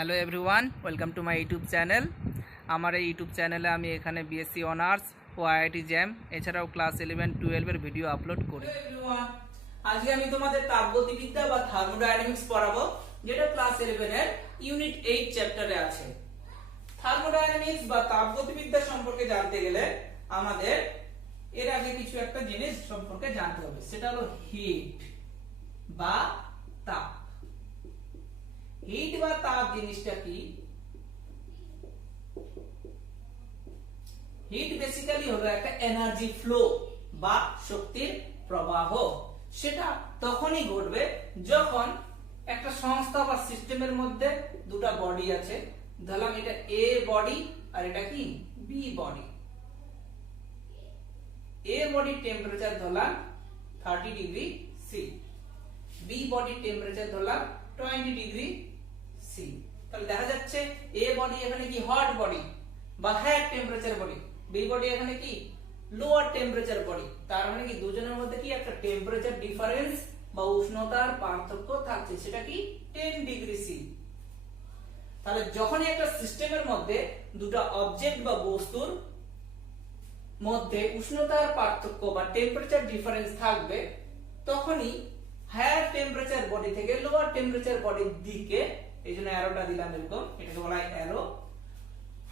Hello everyone, welcome to my YouTube channel. আমার এই YouTube চ্যানেলে আমি এখানে বিএসসি অনার্স ও আইআইটি জ্যাম এছাড়াও ক্লাস 11-12 এর ভিডিও আপলোড করি। আজকে আমি তোমাদের তাপগতিবিদ্যা বা থার্মোডায়নামিক্স পড়াবো, যেটা ক্লাস 11 এর ইউনিট 8 চ্যাপ্টারে আছে। থার্মোডায়নামিক্স বা তাপগতিবিদ্যা সম্পর্কে জানতে গেলে আমাদের এর আগে কিছু একটা জিনিস সম্পর্কে জানতে হবে, সেটা হলো হিট বা তাপ। হিট বা তাপ জিনিসটা কি? হিট বেসিক্যালি হলো একটা এনার্জি ফ্লো বা শক্তির প্রবাহ। সেটা তখনই ঘটবে যখন একটা সংস্থা বা সিস্টেমের মধ্যে দুটো বডি আছে। ধরলাম এটা এ বডি আর এটা কি বি বডি। এ বডির টেম্পারেচার ধরলাম 30 ডিগ্রি সি, বি বডির টেম্পারেচার ধরলাম 20 ডিগ্রি সি। তাহলে দেখা যাচ্ছে এ বডি এখানে কি হট বডি বা high temperature body, B body এখানে কি লোয়ার টেম্পারেচার বডি। তার মানে কি দুজনের মধ্যে কি একটা টেম্পারেচার ডিফারেন্স বা উষ্ণতার পার্থক্য থাকছে, সেটা কি 10 ডিগ্রি সি। তাহলে যখনই একটা সিস্টেমের মধ্যে দুটো অবজেক্ট বা বস্তুর মধ্যে উষ্ণতার পার্থক্য বা টেম্পারেচার ডিফারেন্স থাকবে, তখনই হায়ার টেম্পারেচার বডি থেকে লোয়ার টেম্পারেচার বডির দিকে, এই জন্য অ্যারোটা দিলাম এরকম, এটাকে বলা হয় অ্যারো।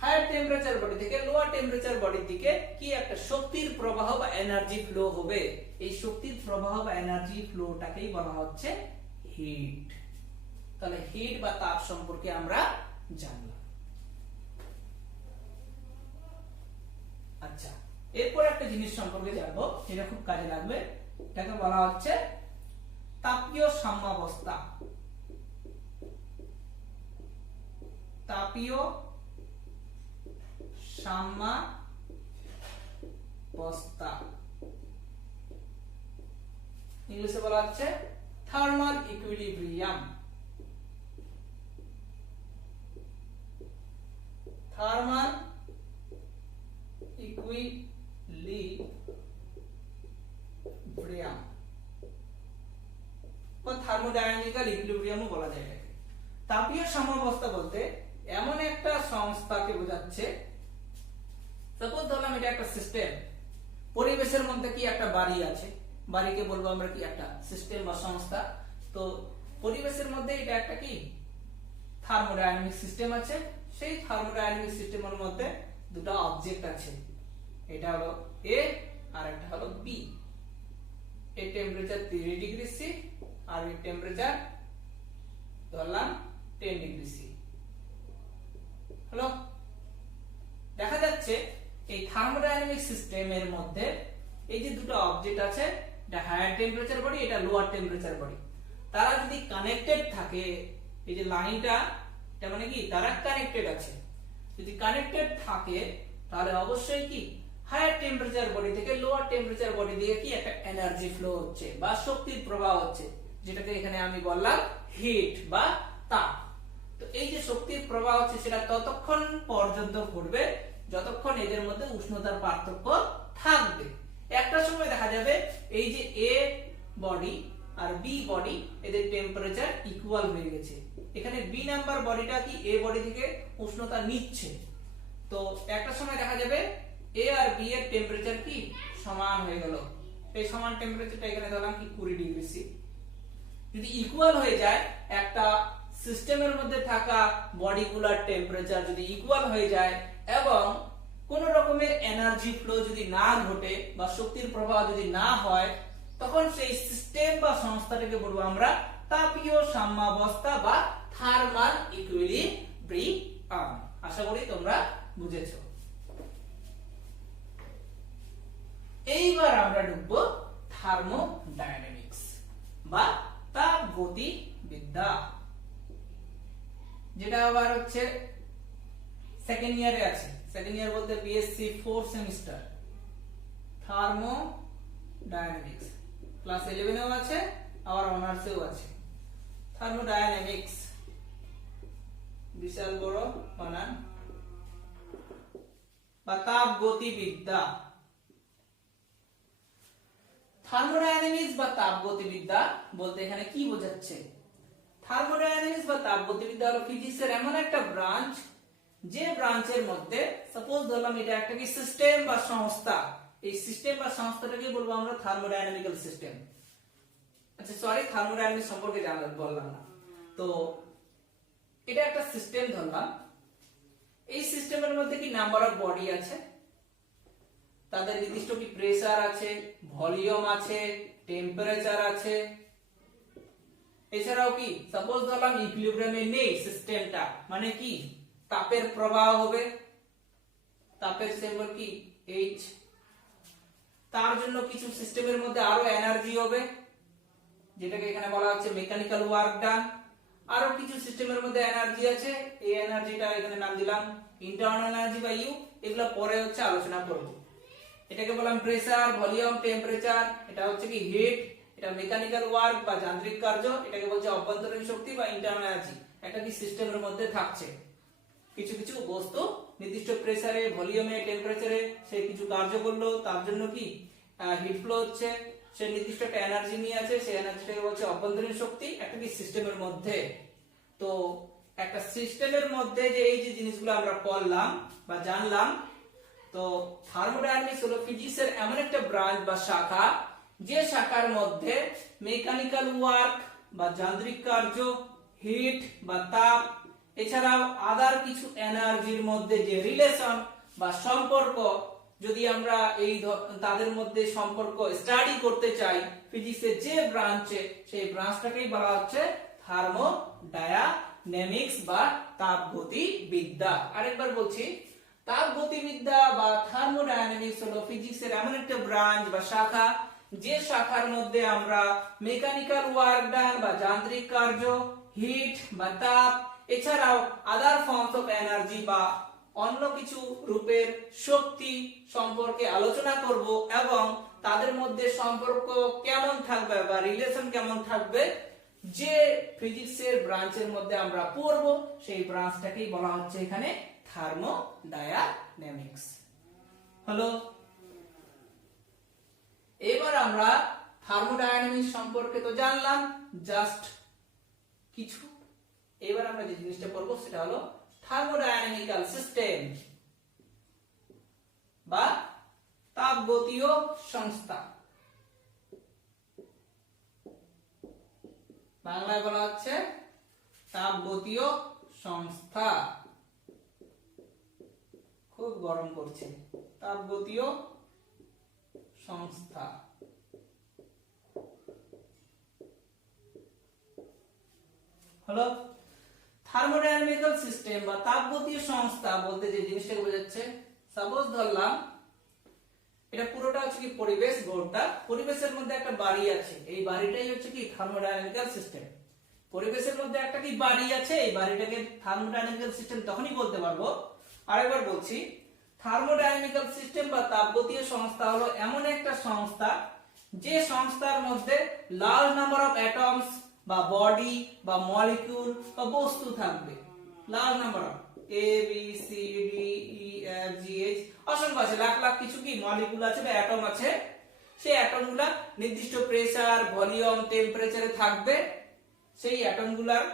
হায়ার টেম্পারেচার বডি থেকে লোয়ার টেম্পারেচার বডির দিকে কি একটা শক্তির প্রবাহ বা এনার্জি ফ্লো হবে। এই শক্তির প্রবাহ বা এনার্জি ফ্লোটাকেই বলা হচ্ছে হিট। তাহলে হিট বা তাপ সম্পর্কে আমরা জানলাম। আচ্ছা, এরপর একটা জিনিস সম্পর্কে জানবো, এটা খুব কাজে লাগবে। এটাকে বলা হচ্ছে তাপীয় সাম্যাবস্থা। তাপীয় সাম্যাবস্থা ইংলিশে বলা হচ্ছে থার্মাল ইকুইলিব্রিয়াম। থার্মাল ইকুইলিব্রিয়াম বা থার্মোডায়নামিক্যাল ইকুইলিব্রিয়ামও বলা যায় এটাকে। তাপীয় সাম্যাবস্থা বলতে এমন একটা সংস্থাকে বোঝাচ্ছে, সাপোজ ধরলাম এটা একটা সিস্টেম, পরিবেশের মধ্যে কি একটা বাড়ি আছে, বাড়িকে বলবো আমরা কি একটা সিস্টেম বা সংস্থা। তো পরিবেশের মধ্যে এটা একটা কি থার্মোডায়নামিক সিস্টেম আছে। সেই থার্মোডায়নামিক সিস্টেমের মধ্যে দুটো অবজেক্ট আছে, এটা হলো এ আর একটা হলো বি। এর টেম্পারেচার 30 ডিগ্রি সি আর এর টেম্পারেচার ধরলাম 10 ডিগ্রি সি। হলো, দেখা যাচ্ছে এই থার্মোডায়নামিক সিস্টেমের মধ্যে এই যে দুটো অবজেক্ট আছে, এটা হায়ার টেম্পারেচার বডি, এটা লোয়ার টেম্পারেচার বডি, তারা যদি কানেক্টেড থাকে, এই যে লাইনটা, এটা মানে কি তারা কানেক্টেড আছে। যদি কানেক্টেড থাকে তাহলে অবশ্যই কি হায়ার টেম্পারেচার বডি থেকে লোয়ার টেম্পারেচার বডি দিয়ে কি একটা এনার্জি ফ্লো হচ্ছে বা শক্তির প্রবাহ হচ্ছে, যেটাকে এখানে আমি বললাম হিট বা তাপ। তো এই যে শক্তির প্রবাহ হচ্ছে সেটা ততক্ষণ পর্যন্ত ঘটবে যতক্ষণ এদের মধ্যে উষ্ণতার পার্থক্য থাকবে। একটা সময় দেখা যাবে এই যে এ বডি আর বি বডি এদের টেম্পারেচার ইকুয়াল হয়ে গেছে। এখানে বি নাম্বার বডিটা কি এ বডি থেকে উষ্ণতা নিচ্ছে, তো একটা সময় দেখা যাবে এ আর বি এর টেম্পারেচার কি সমান হয়ে গেল। এই সমান টেম্পারেচারটা এখানে ধরলাম কি 20 ডিগ্রি সি। যদি ইকুয়াল হয়ে যায়, একটা সিস্টেমের মধ্যে থাকা বডিগুলার টেম্পারেচার যদি ইকুয়াল হয়ে যায় এবং কোন রকমের এনার্জি ফ্লো যদি না ঘটে বা শক্তির প্রবাহ যদি না হয়, তখন সেই সিস্টেম বা সংস্থাটাকে বলবো আমরা তাপীয় সাম্যাবস্থা বা থার্মাল ইকুইলিব্রিয়াম। আশা করি তোমরা বুঝেছো। এইবার আমরা ঢুকবো থার্মোডায়নামিক্স বা তাপগতিবিদ্যা, যেটা আবার হচ্ছে সেকেন্ড ইয়ারে আছে। সেকেন্ড ইয়ার বলতে বিএসসি 4 সেমিস্টার। থার্মোডায়নামিক্স ক্লাস 11 এও আছে, আবার অনার্সেও আছে। থার্মোডায়নামিক্স বিশাল বড় বানান বা তাপগতিবিদ্যা। থার্মোডায়নামিক্স বা তাপগতিবিদ্যা বলতে এখানে কি বোঝাচ্ছে? থার্মোডায়নামিক্স বা বা তাপগতিবিদ্যা হলো ফিজিক্সের এমন একটা ব্রাঞ্চ যে ব্রাঞ্চের মধ্যে সাপোজ ধরলাম এটা একটা কি সিস্টেম বা সংস্থা, এই সিস্টেম বা সংস্থাটাকে বলবো আমরা থার্মোডাইনামিক্যাল সিস্টেম। আচ্ছা সরি, থার্মোডাইনামিক্স সম্পর্কে বললাম না। তো এটা একটা সিস্টেম ধরলাম, এই সিস্টেমের মধ্যে কি নাম্বার অফ বডি আছে, তাদের নির্দিষ্ট কি প্রেসার আছে, ভলিউম আছে, টেম্পারেচার আছে, এছাড়াও কি সাপোজ ধরলাম ইকুইলিব্রিয়ামে নেই সিস্টেমটা, মানে কি তাপের প্রবাহ হবে, তাপের সিম্বল কি H, তার জন্য কিছু সিস্টেমের মধ্যে আরো এনার্জি হবে যেটাকে এখানে বলা হচ্ছে মেকানিক্যাল ওয়ার্ক ডান, আরো কিছু সিস্টেমের মধ্যে এনার্জি আছে, এই এনার্জিটা এখানে নাম দিলাম ইন্টারনাল এনার্জি বা ইউ, এগুলো পরে হচ্ছে আলোচনা করব। এটাকে বললাম প্রেসার, ভলিউম, টেম্পারেচার, এটা হচ্ছে কি হিট, এটা মেকানিক্যাল ওয়ার্ক বা যান্ত্রিক কার্য, এটাকে বলছে অভ্যন্তরীণ শক্তি বা ইন্টারনাল এনার্জি। একটা কি সিস্টেমের মধ্যে থাকছে কিছু কিছু বস্তু নির্দিষ্ট প্রেসারে, ভলিউমে, টেম্পারেচারে সে কিছু কার্য করলো, তার জন্য কি হিট ফ্লো হচ্ছে, সে নির্দিষ্ট একটা এনার্জি নিয়ে আছে, সেই এনার্জিটাকে বলছে অভ্যন্তরীণ শক্তি, একটা কি সিস্টেমের মধ্যে। তো একটা সিস্টেমের মধ্যে যে এই যে জিনিসগুলো আমরা পড়লাম বা জানলাম, তো থার্মোডাইনামিক্স হলো ফিজিক্সের এমন একটা ব্রাঞ্চ বা শাখা যে শাখার মধ্যে মেকানিক্যাল ওয়ার্ক বা যান্ত্রিক কার্য, হিট বা তাপ, এছাড়াও আদার কিছু এনার্জির মধ্যে যে রিলেশন বা সম্পর্ক, যদি আমরা এই তাদের মধ্যে সম্পর্ক স্টাডি করতে চাই ফিজিক্সের যে ব্রাঞ্চে, সেই ব্রাঞ্চটাকেই বলা হচ্ছে থার্মোডায়ানামিক্স বা তাপগতিবিদ্যা। আরেকবার বলছি, তাপগতিবিদ্যা বা থার্মোডায়ানামিক্স হলো ফিজিক্সের এমন একটা ব্রাঞ্চ বা শাখা যে শাখার মধ্যে আমরা মেকানিক্যাল ওয়ার্ক ডান বা যান্ত্রিক কার্য, হিট বা তাপ, এছাড়াও আদার ফর্মস অফ এনার্জি বা অন্য কিছু রূপের শক্তি সম্পর্কে আলোচনা করব এবং তাদের মধ্যে সম্পর্ক কেমন থাকবে বা রিলেশন কেমন থাকবে, যে ফিজিক্সের ব্রাঞ্চের মধ্যে আমরা পড়ব সেই ব্রাঞ্চটাকেই বলা হচ্ছে এখানে থার্মোডায়ানামিক্স। হলো, এবার আমরা থার্মোডায়ানামিক্স সম্পর্কে তো জানলাম জাস্ট কিছু, এবার আমরা যে জিনিসটা পড়বো সেটা হলো থার্মোডায়ানামিক্যাল সিস্টেম বা তাপগতীয় সংস্থা। বাংলায় বলা হচ্ছে তাপগতীয় সংস্থা। খুব গরম করছে। তাপগতীয় সংস্থা হলো থার্মোডাইনামিক্যাল সিস্টেম বা তাপগতীয় সংস্থা বলতে যে জিনিসটাকে বোঝাচ্ছে, সাপোজ ধরলাম এটা পুরোটা হচ্ছে কি পরিবেশ, গোলটা পরিবেশের মধ্যে একটা বাড়ি আছে, এই বাড়িটাই হচ্ছে কি থার্মোডাইনামিক্যাল সিস্টেম। পরিবেশের মধ্যে একটা কি বাড়ি আছে, এই বাড়িটাকে থার্মোডাইনামিক্যাল সিস্টেম তখনই বলতে পারবো। আরেকবার বলছি, থার্মোডাইনামিক্যাল সিস্টেম বা তাপগতীয় সংস্থা হলো এমন একটা সংস্থা যে সংস্থার মধ্যে লার্জ নাম্বার অফ অ্যাটমস বা বডি বা মলিকিউল বা বস্তু থাকবে। Large number of A B C D E F G H, অসংখ্য আছে, লাখ লাখ কিছু কি মলিকিউল আছে বা অ্যাটম আছে, সেই অ্যাটমগুলা নির্দিষ্ট প্রেসার, ভলিউম, টেম্পারেচারে থাকবে। সেই অ্যাটমগুলার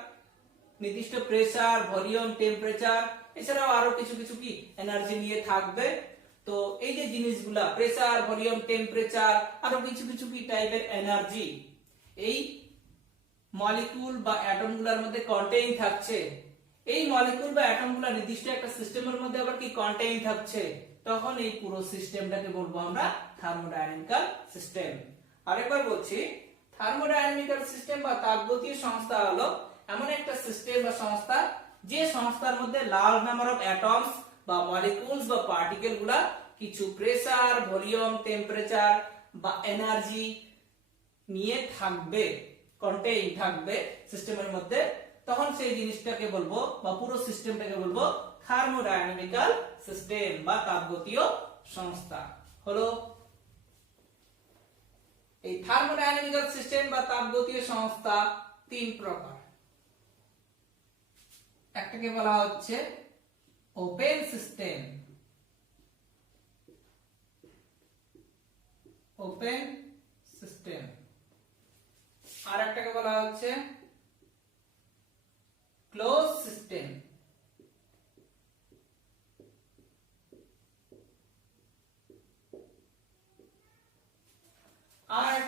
নির্দিষ্ট প্রেসার, ভলিউম, টেম্পারেচার, এছাড়াও আরো কিছু কিছু কি এনার্জি নিয়ে থাকবে। তো এই যে জিনিসগুলা প্রেসার, ভলিউম, টেম্পারেচার, আরো কিছু কিছু কি টাইপের এনার্জি এই মলিকিউল বা অ্যাটমগুলোর মধ্যে কন্টেইন থাকছে। এই মলিকিউল বা অ্যাটমগুলো নির্দিষ্ট একটা সিস্টেমের মধ্যে আবার কি কন্টেইন থাকছে, তখন এই পুরো সিস্টেমটাকে বলবো আমরা থার্মোডাইনামিক্যাল সিস্টেম। আরেকবার বলছি, থার্মোডাইনামিক্যাল সিস্টেম বা তাপগতীয় সংস্থা হলো এমন একটা সিস্টেম বা সংস্থা যে সংস্থার মধ্যে লার্জ নাম্বার অফ অ্যাটমস বা মলিকিউলস বা পার্টিকেল গুলা কিছু প্রেসার, ভলিউম, টেম্পারেচার বা এনার্জি নিয়ে থাকবে, কন্টেইন থাকবে সিস্টেমের মধ্যে, তখন সেই জিনিসটাকে বলবো বা পুরো সিস্টেমটাকে বলবো থার্মোডাইনামিক্যাল সিস্টেম বা তাপগতীয় সংস্থা। হলো, এই থার্মোডাইনামিক্যাল সিস্টেম বা তাপগতীয় সংস্থা তিন প্রকার। একটাকে বলা হচ্ছে ওপেন সিস্টেম, ওপেন সিস্টেম, আর একটাকে বলা হচ্ছে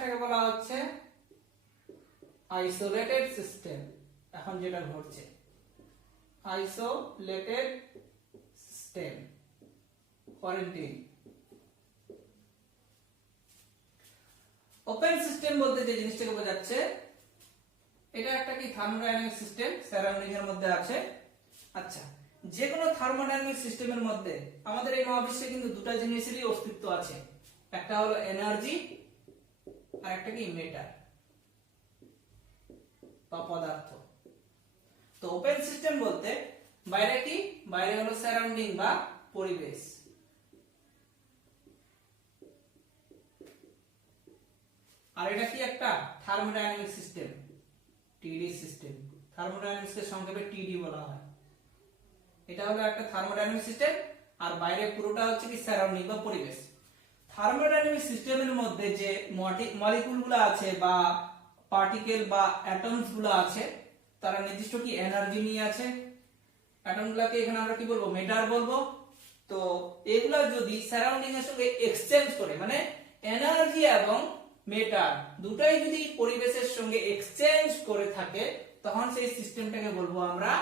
একটাকে বলা হচ্ছে আইসোলেটেড সিস্টেম। এখন যেটা ঘটছে isolated system, quarantine. Open system বলতে যে জিনিসটাকে বোঝাচ্ছে, এটা একটা কি থার্মোডাইনামিক সিস্টেম, সারাউন্ডিং এর মধ্যে আছে। আচ্ছা, যে কোনো থার্মোডাইনামিক সিস্টেমের মধ্যে আমাদের এই মহাবিশ্বে কিন্তু দুটো জিনিসেরই অস্তিত্ব আছে, একটা হলো এনার্জি আর একটা কি ম্যাটার বা পদার্থ। তো ওপেন সিস্টেম বলতে বাইরে কি, বাইরে হলো সারাউন্ডিং বা পরিবেশ, আর এটা কি একটা থার্মোডাইনামিক সিস্টেম, টিডি সিস্টেম। থার্মোডাইনামিক্স এর সংক্ষেপে টিডি বলা হয়। এটা হলো একটা থার্মোডাইনামিক সিস্টেম, আর বাইরে পুরোটা হচ্ছে কি সারাউন্ডিং বা পরিবেশ। থার্মোডাইনামিক সিস্টেমের মধ্যে যে মলিকুল গুলো আছে বা পার্টিকেল বা অ্যাটমস গুলো আছে, তারা নির্দিষ্ট কি এনার্জি নিয়ে আছে। অ্যাটম গুলাকে এখানে আমরা কি বলবো, মেটার বলবো। তো এগুলা যদি সারাউন্ডিং এর সঙ্গে এক্সচেঞ্জ করে, মানে এনার্জি এবং মেটার দুটাই যদি পরিবেশের সঙ্গে এক্সচেঞ্জ করে থাকে, তখন সেই সিস্টেমটাকে বলবো আমরা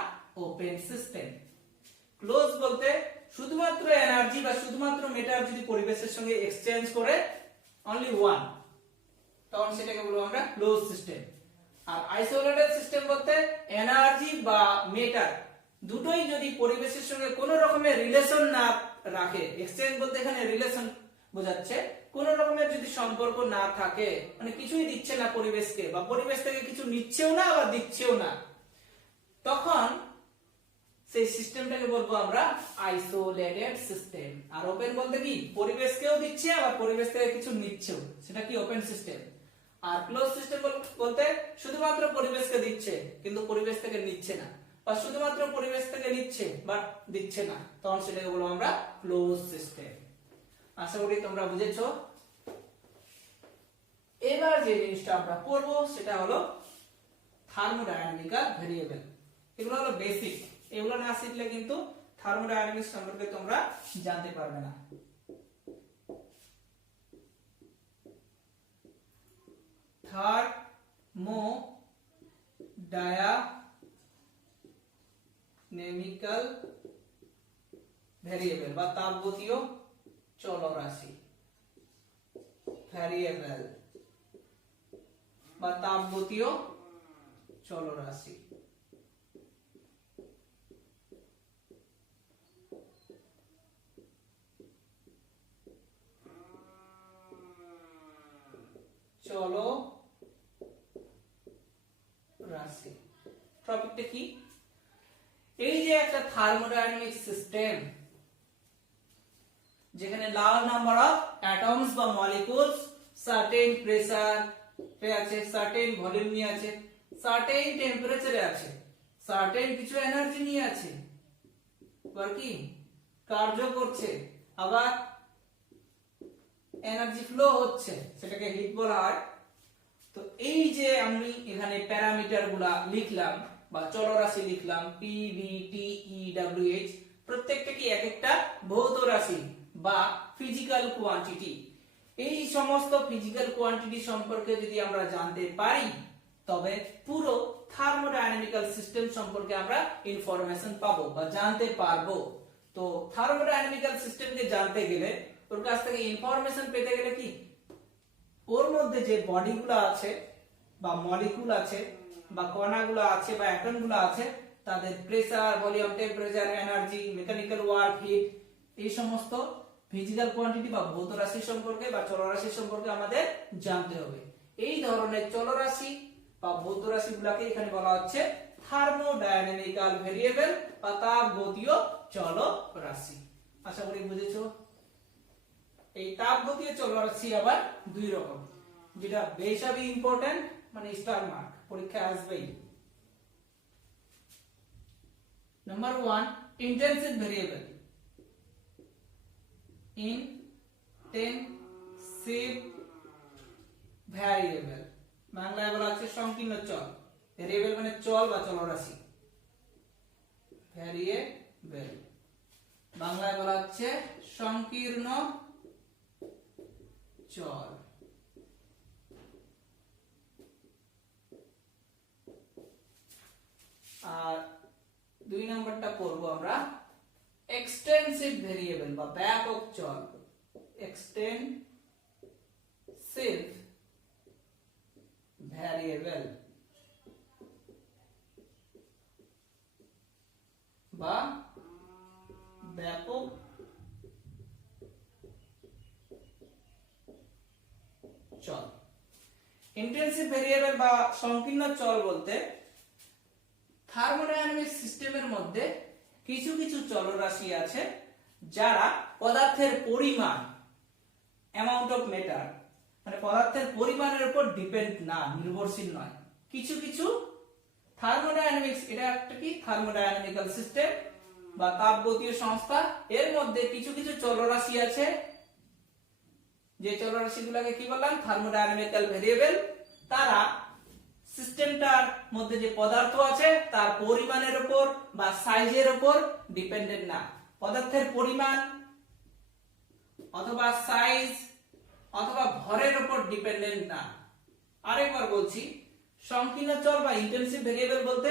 ওপেন সিস্টেম। ক্লোজ বলতে শুধুমাত্র এনার্জি বা শুধুমাত্র মেটার যদি পরিবেশের সঙ্গে এক্সচেঞ্জ করে অনলি ওয়ান, তখন সেটাকে বলবো আমরা ক্লোজ সিস্টেম। আর আইসোলেটেড সিস্টেম বলতে এনার্জি বা মেটার দুটোই যদি পরিবেশের সঙ্গে কোনো রকমের রিলেশন না রাখে, এক্সচেঞ্জ বলতে এখানে রিলেশন বোঝাচ্ছে, কোন রকমের যদি সম্পর্ক না থাকে, মানে কিছুই দিচ্ছে না পরিবেশকে বা পরিবেশ থেকে কিছু নিচ্ছেও না আবার দিচ্ছেও না, তখন সেই সিস্টেমটাকে বলবো আমরা আইসোলেটেড সিস্টেম। আর ওপেন বলতে কি, পরিবেশকেও দিচ্ছে আবার পরিবেশ থেকে কিছু নিচ্ছেও, সেটা কি ওপেন সিস্টেম। আর ক্লোজ সিস্টেম বলতে শুধুমাত্র পরিবেশকে দিচ্ছে কিন্তু পরিবেশ থেকে নিচ্ছে না, বা শুধুমাত্র পরিবেশ থেকে নিচ্ছে বাট দিচ্ছে না, তখন সেটাকে বলবো আমরা ক্লোজ সিস্টেম। আশা করি তোমরা বুঝেছো। এবার যে জিনিসটা আমরা পড়ব সেটা হলো থার্মোডাইনামিক্যাল ভেরিয়েবল। এগুলো হলো বেসিক, এগুলো না শিখলে কিন্তু থার্মোডাইনামিক্স সম্পর্কে তোমরা জানতে পারবে না। থার্মোডাইনামিক্যাল ভেরিয়েবল বা তাপগতীয় চলরাশি, ভেরিয়েবল বা তাপগতীয় চলরাশি। চলো রাশি টপিকটা কি, এই যে একটা থার্মোডাইনামিক সিস্টেম যেখানে লার্জ নাম্বার অফ অ্যাটমস বা মলিকুলস সার্টেন প্রেসার তে আছে, সার্টেন ভলিউম নিয়ে আছে, সার্টেন টেম্পারেচারে আছে, সার্টেন কিছু এনার্জি নিয়ে আছে, আবার কি কার্য করছে, আবার এনার্জি ফ্লো হচ্ছে, সেটাকে হিট বলা হয়। তো এই যে আমি এখানে প্যারামিটার গুলা লিখলাম বা চলরাশি লিখলাম, P V T E W H, প্রত্যেকটা কি এক একটা ভৌত রাশি বা ফিজিক্যাল কোয়ান্টিটি। এই সমস্ত ফিজিক্যাল কোয়ান্টিটি সম্পর্কে যদি আমরা জানতে পারি, তবে পুরো থার্মোডাইনামিক্যাল সিস্টেম সম্পর্কে আমরা ইনফরমেশন পাবো বা জানতে পারবো। তো থার্মোডাইনামিক্যাল সিস্টেমকে জানতে গেলে, ওর কাছ থেকে ইনফরমেশন পেতে গেলে কি, ওর মধ্যে যে বডিগুলো আছে বা মলিকুল আছে বা কণাগুলো আছে বা অ্যাটমগুলো আছে, তাদের pressure, volume, temperature, energy, mechanical work, heat, এই সমস্ত ফিজিক্যাল কোয়ান্টিটি বা ভৌত রাশি সম্পর্কে বা চলরাশি সম্পর্কে আমাদের জানতে হবে। এই ধরনের চলরাশি বা ভৌত রাশিগুলোকে এখানে বলা হচ্ছে থার্মোডাইনামিক্যাল ভেরিয়েবল বা তাপগতীয় চলরাশি। আশা করি বুঝেছো। এই তাপগতীয় চলরাশি আবার দুই রকম, যেটা বেশি ইম্পর্টেন্ট, মানে স্টার মার্ক পরীক্ষা আসবেই। Number 1 intensive variable, intensive variable, বাংলায় বলা হচ্ছে সংকীর্ণ চল। ভ্যারিয়েবল মানে চল বা চলরাশি, ভ্যারিয়েবল বাংলায় বলা হচ্ছে সংকীর্ণ চল। 2 নাম্বারটা পড়বো আমরা এক্সটেন্সিভ ভেরিয়েবল বা ব্যাপক চল। এক্সটেন্সিভ ভ্যারিয়েবল বা ব্যাপক চল। ইন্টেন্সিভ ভেরিয়েবল বা সংকীর্ণ চল বলতে থার্মোডাইনামিক সিস্টেমের মধ্যে কিছু কিছু চলরাশি আছে যারা পদার্থের পরিমাণ, অ্যামাউন্ট অফ ম্যাটার, মানে পদার্থের পরিমাণের উপর ডিপেন্ড না, নির্ভরশীল নয়। কিছু কিছু থার্মোডাইনামিক্স, এটা একটা কি থার্মোডাইনামিক্যাল সিস্টেম বা তাপগতীয় সংস্থা, এর মধ্যে কিছু কিছু চলরাশি আছে, যে চলরাশিগুলোকে কি বললাম থার্মোডাইনামিক্যাল ভেরিয়েবল। তারা সিস্টেমটার মধ্যে যে পদার্থ আছে তার পরিমাণের উপর বা সাইজের উপর ডিপেন্ডেন্ট না। পদার্থের পরিমাণ অথবা সাইজ অথবা ভরের উপর ডিপেন্ডেন্ট না। আরেকবার বলছি, সংকীর্ণ চল বা ইন্টেন্সিভ ভেরিয়েবল বলতে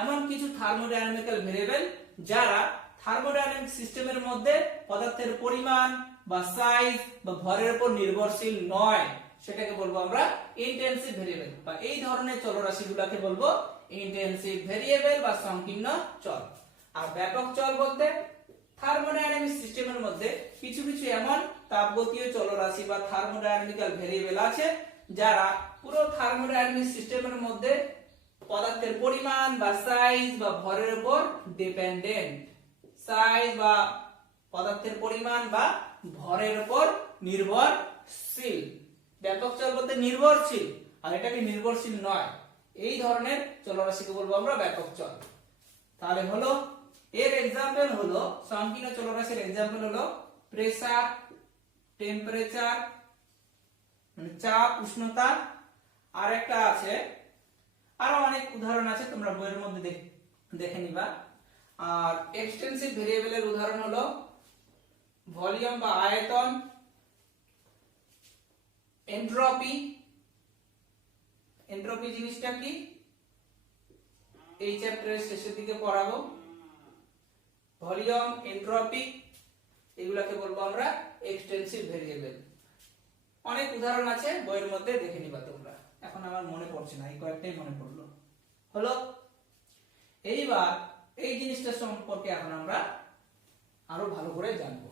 এমন কিছু থার্মোডাইনামিক্যাল ভেরিয়েবল যারা থার্মোডাইনামিক সিস্টেমের মধ্যে পদার্থের পরিমাণ বা সাইজ বা ভরের উপর নির্ভরশীল নয়, সেটাকে বলবো আমরা ইন্টেন্সিভ ভেরিয়েবল। বা এই ধরনের চলরাশিগুলোকে বলবো ইন্টেন্সিভ ভেরিয়েবল বা সংকীর্ণ চল। আর ব্যাপক চল বলতে থার্মোডাইনামিক সিস্টেমের মধ্যে কিছু কিছু এমন তাপগতীয় চলরাশি বা থার্মোডাইনামিক্যাল ভেরিয়েবল আছে যারা পুরো থার্মোডাইনামিক সিস্টেমের মধ্যে পদার্থের পরিমাণ বা সাইজ বা ভরের উপর ডিপেন্ডেন্ট। সাইজ বা পদার্থের পরিমাণ বা ভরের উপর নির্ভরশীল। ব্যাপক চল বলতে নির্ভরশীল, আর এটাকে নির্ভরশীল নয়। এই ধরনের চলরাশিকে বলবো আমরা ব্যাপক চল। তাহলে হলো এর এক্সাম্পল হলো, সংকীর্ণ চলরাশির এক্সাম্পল হলো প্রেসার, টেম্পারেচার মানে চাপ, উষ্ণতা। আর একটা আছে, আরো অনেক উদাহরণ আছে, তোমরা বইয়ের মধ্যে দেখে নিবা। আর এক্সটেন্সিভ ভেরিয়েবলের উদাহরণ হলো ভলিউম বা আয়তন, এন্ট্রপি। এন্ট্রপি জিনিসটা কি এই চ্যাপ্টারের শেষের দিকে পড়াবো। ভলিউম, এন্ট্রপি, এগুলাকে বলবো আমরা এক্সটেন্সিভ ভেরিয়েবল। অনেক উদাহরণ আছে বইয়ের মধ্যে, দেখে নিবা তোমরা। এখন আমার মনে পড়ছে না, এই কয়েকটাই মনে পড়লো। হলো এইবার এই জিনিসটা সম্পর্কে এখন আমরা আরো ভালো করে জানবো,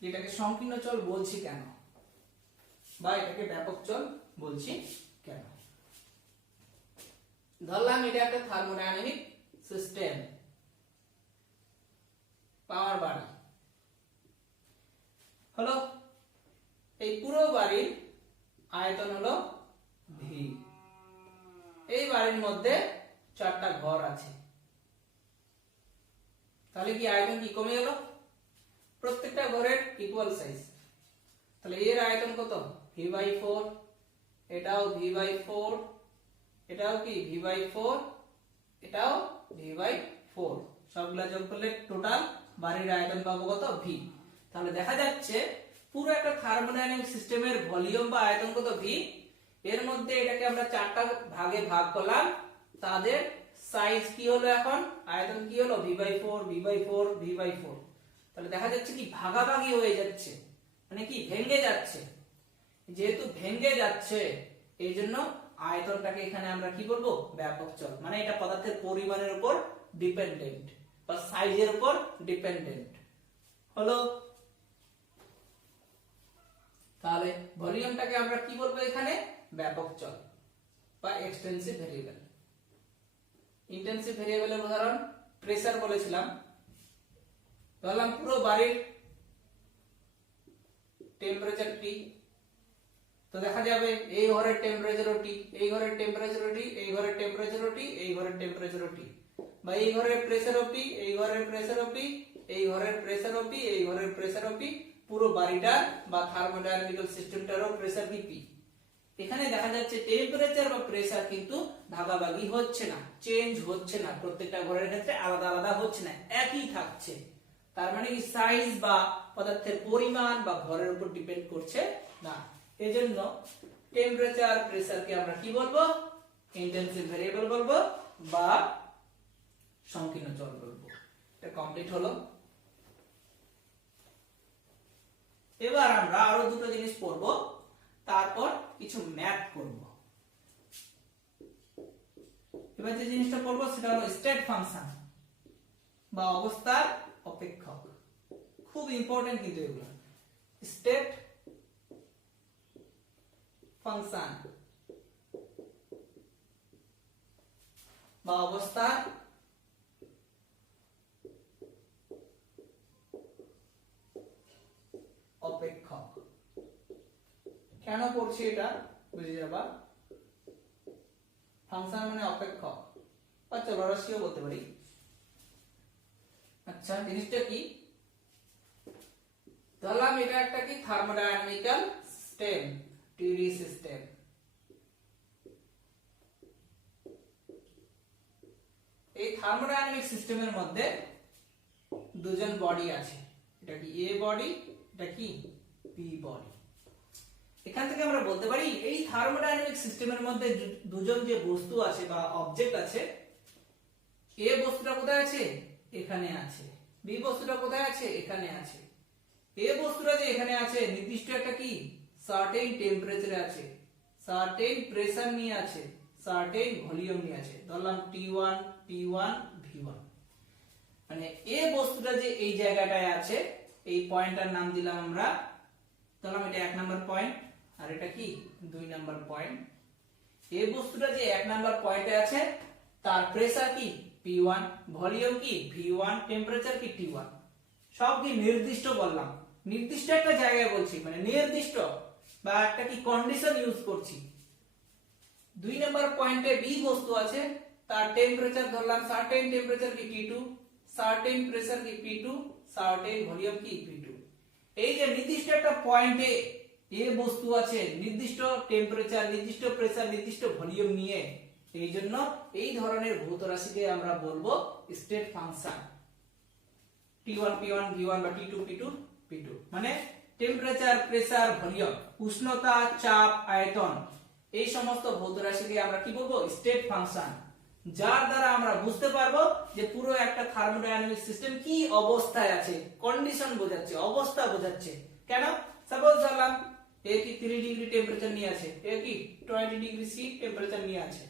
এটাকে সংকীর্ণ চল বলছি কেন বা এটাকে ব্যাপক চল বলছি কেন। ধরলাম এটা একটা থার্মোডাইনামিক সিস্টেম, পাওয়ার বাড়ি হলো। এই পুরো বাড়ির আয়তন হলো ভি। এই বাড়ির মধ্যে 4টা ঘর আছে, তাহলে কি আয়তন কি কমে গেল? প্রত্যেকটা ঘরের ইকুয়াল সাইজ, তাহলে এর আয়তন কত? v/4, এটাও v/4, এটাও কি v/4, এটাও v/4, সবগুলা যোগ করলে টোটাল বাড়ির আয়তন পাবো কত? v। তাহলে দেখা যাচ্ছে পুরো একটা থার্মোডাইনামিক সিস্টেমের ভলিউম বা আয়তন কত? v। এর মধ্যে এটাকে আমরা 4টা ভাগে ভাগ করলাম, তাদের সাইজ কি হলো, এখন আয়তন কি হলো? v/4, v/4, v/4। তাহলে দেখা যাচ্ছে কি ভাগাভাগি হয়ে যাচ্ছে, মানে কি ভেঙে যাচ্ছে। যেহেতু ভেঙে যাচ্ছে এই জন্য আয়তনটাকে এখানে আমরা কি বলবো? ব্যাপক চল। মানে এটা পদার্থের পরিমাণের উপর ডিপেন্ডেন্ট বা সাইজের উপর ডিপেন্ডেন্ট হলো। তাহলে ভলিউমটাকে আমরা কি বলবো এখানে? ব্যাপক চল বা এক্সটেন্সিভ ভেরিয়েবল। ইন্টেন্সিভ ভেরিয়েবলের উদাহরণ প্রেসার বলেছিলাম। ধরলাম পুরো বাড়ির টেম্পারেচার টি, তো দেখা যাবে এই ঘরের টেম্পারেচারও টি, এই ঘরের টেম্পারেচারও টি, এই ঘরের টেম্পারেচারও টি, এই ঘরের টেম্পারেচারও টি, বা এই ঘরের প্রেসারও পি, এই ঘরের প্রেসারও পি, এই ঘরের প্রেসারও পি, এই ঘরের প্রেসারও পি। পুরো বাড়িটার বা থার্মোডাইনামিক্যাল সিস্টেমটারও প্রেসার পি। এখানে দেখা যাচ্ছে টেম্পারেচার বা প্রেসার কিন্তু ভাগাভাগি হচ্ছে না, চেঞ্জ হচ্ছে না, প্রত্যেকটা ঘরের ক্ষেত্রে আলাদা আলাদা হচ্ছে না, একই থাকছে। তার মানে কি সাইজ বা পদার্থের পরিমাণ বা ভরের উপর ডিপেন্ড করছে না। এজন্য টেম্পারেচার, প্রেসারকে আমরা কি বলবো? ইন্টেন্সিভ ভেরিয়েবল বলবো বা সংকীর্ণ চল বলবো। এটা কমপ্লিট হলো। এবার আমরা আরো দুটো জিনিস পড়ব, তারপর কিছু ম্যাথ করব। এবার যে জিনিসটা পড়ব সেটা হলো স্টেট ফাংশন বা অবস্থার অপেক্ষক। খুব ইম্পর্টেন্ট কিন্তু এগুলো, স্টেট ফাংশন বা অবস্থার অপেক্ষক। কেন পড়ছি এটা বুঝে যাবা। ফাংশন মানে অপেক্ষক, বা চলরাশিও বলতে পারি। আচ্ছা, জিনিসটা কি? ধরলাম এটা একটা কি থার্মোডাইনামিক্যাল সিস্টেম, টিডি সিস্টেম। এই থার্মোডাইনামিক সিস্টেমের মধ্যে দুজন বডি আছে, এটা কি এ বডি, এটা কি বি বডি। এখান থেকে আমরা বলতে পারি এই থার্মোডাইনামিক সিস্টেমের মধ্যে দুজন যে বস্তু আছে বা অবজেক্ট আছে, এ বস্তুটা কোথায় আছে? এখানে আছে। বি বস্তুটা কোথায় আছে? এখানে আছে। এ বস্তুটা যে এখানে আছে নির্দিষ্ট একটা কি সার্টেন টেম্পারেচারে আছে, সার্টেন প্রেসার নিয়ে আছে, সার্টেন ভলিউম নিয়ে আছে। ধরলাম T1 P1 V1। মানে এ বস্তুটা যে এই জায়গাটায় আছে, এই পয়েন্টটার নাম দিলাম আমরা, ধরলাম এটা 1 নাম্বার পয়েন্ট আর এটা কি 2 নাম্বার পয়েন্ট। এই বস্তুটা যে 1 নাম্বার পয়েন্টে আছে তার প্রেসার কি P1, ভলিউম কি V1, টেম্পারেচার কি T1। সব কি নির্দিষ্ট বললাম, নির্দিষ্ট একটা জায়গায় বলছি, মানে নির্দিষ্ট বা একটা কি কন্ডিশন ইউজ করছি। 2 নাম্বার পয়েন্টে বি বস্তু আছে, তার টেম্পারেচার ধরলাম সার্টেন টেম্পারেচার কি T2, সার্টেন প্রেসার কি P2, সার্টেন ভলিউম কি P2। এই যে নির্দিষ্ট একটা পয়েন্টে এ বস্তু আছে নির্দিষ্ট টেম্পারেচার, নির্দিষ্ট প্রেসার, নির্দিষ্ট ভলিউম নিয়ে, এই জন্য এই ধরনের ভৌত রাশিকে আমরা বলবো state function. T1 P1 V1 বা T2 P2 P2 মানে টেম্পারেচার, প্রেসার, ভলিউম, উষ্ণতা, চাপ, আয়তন, এই সমস্ত ভৌত রাশিকে আমরা কি বলবো? State function. যার দ্বারা আমরা বুঝতে পারবো যে পুরো একটা থার্মোডাইনামিক সিস্টেম কি অবস্থায় আছে, কন্ডিশন বোঝাচ্ছে, অবস্থা বোঝাচ্ছে। কেন? সাপোজ ধরলাম এ কি 3 ডিগ্রি টেম্পারেচার নিয়ে আছে, এ কি 20 ডিগ্রি সি টেম্পারেচার নিয়ে আছে।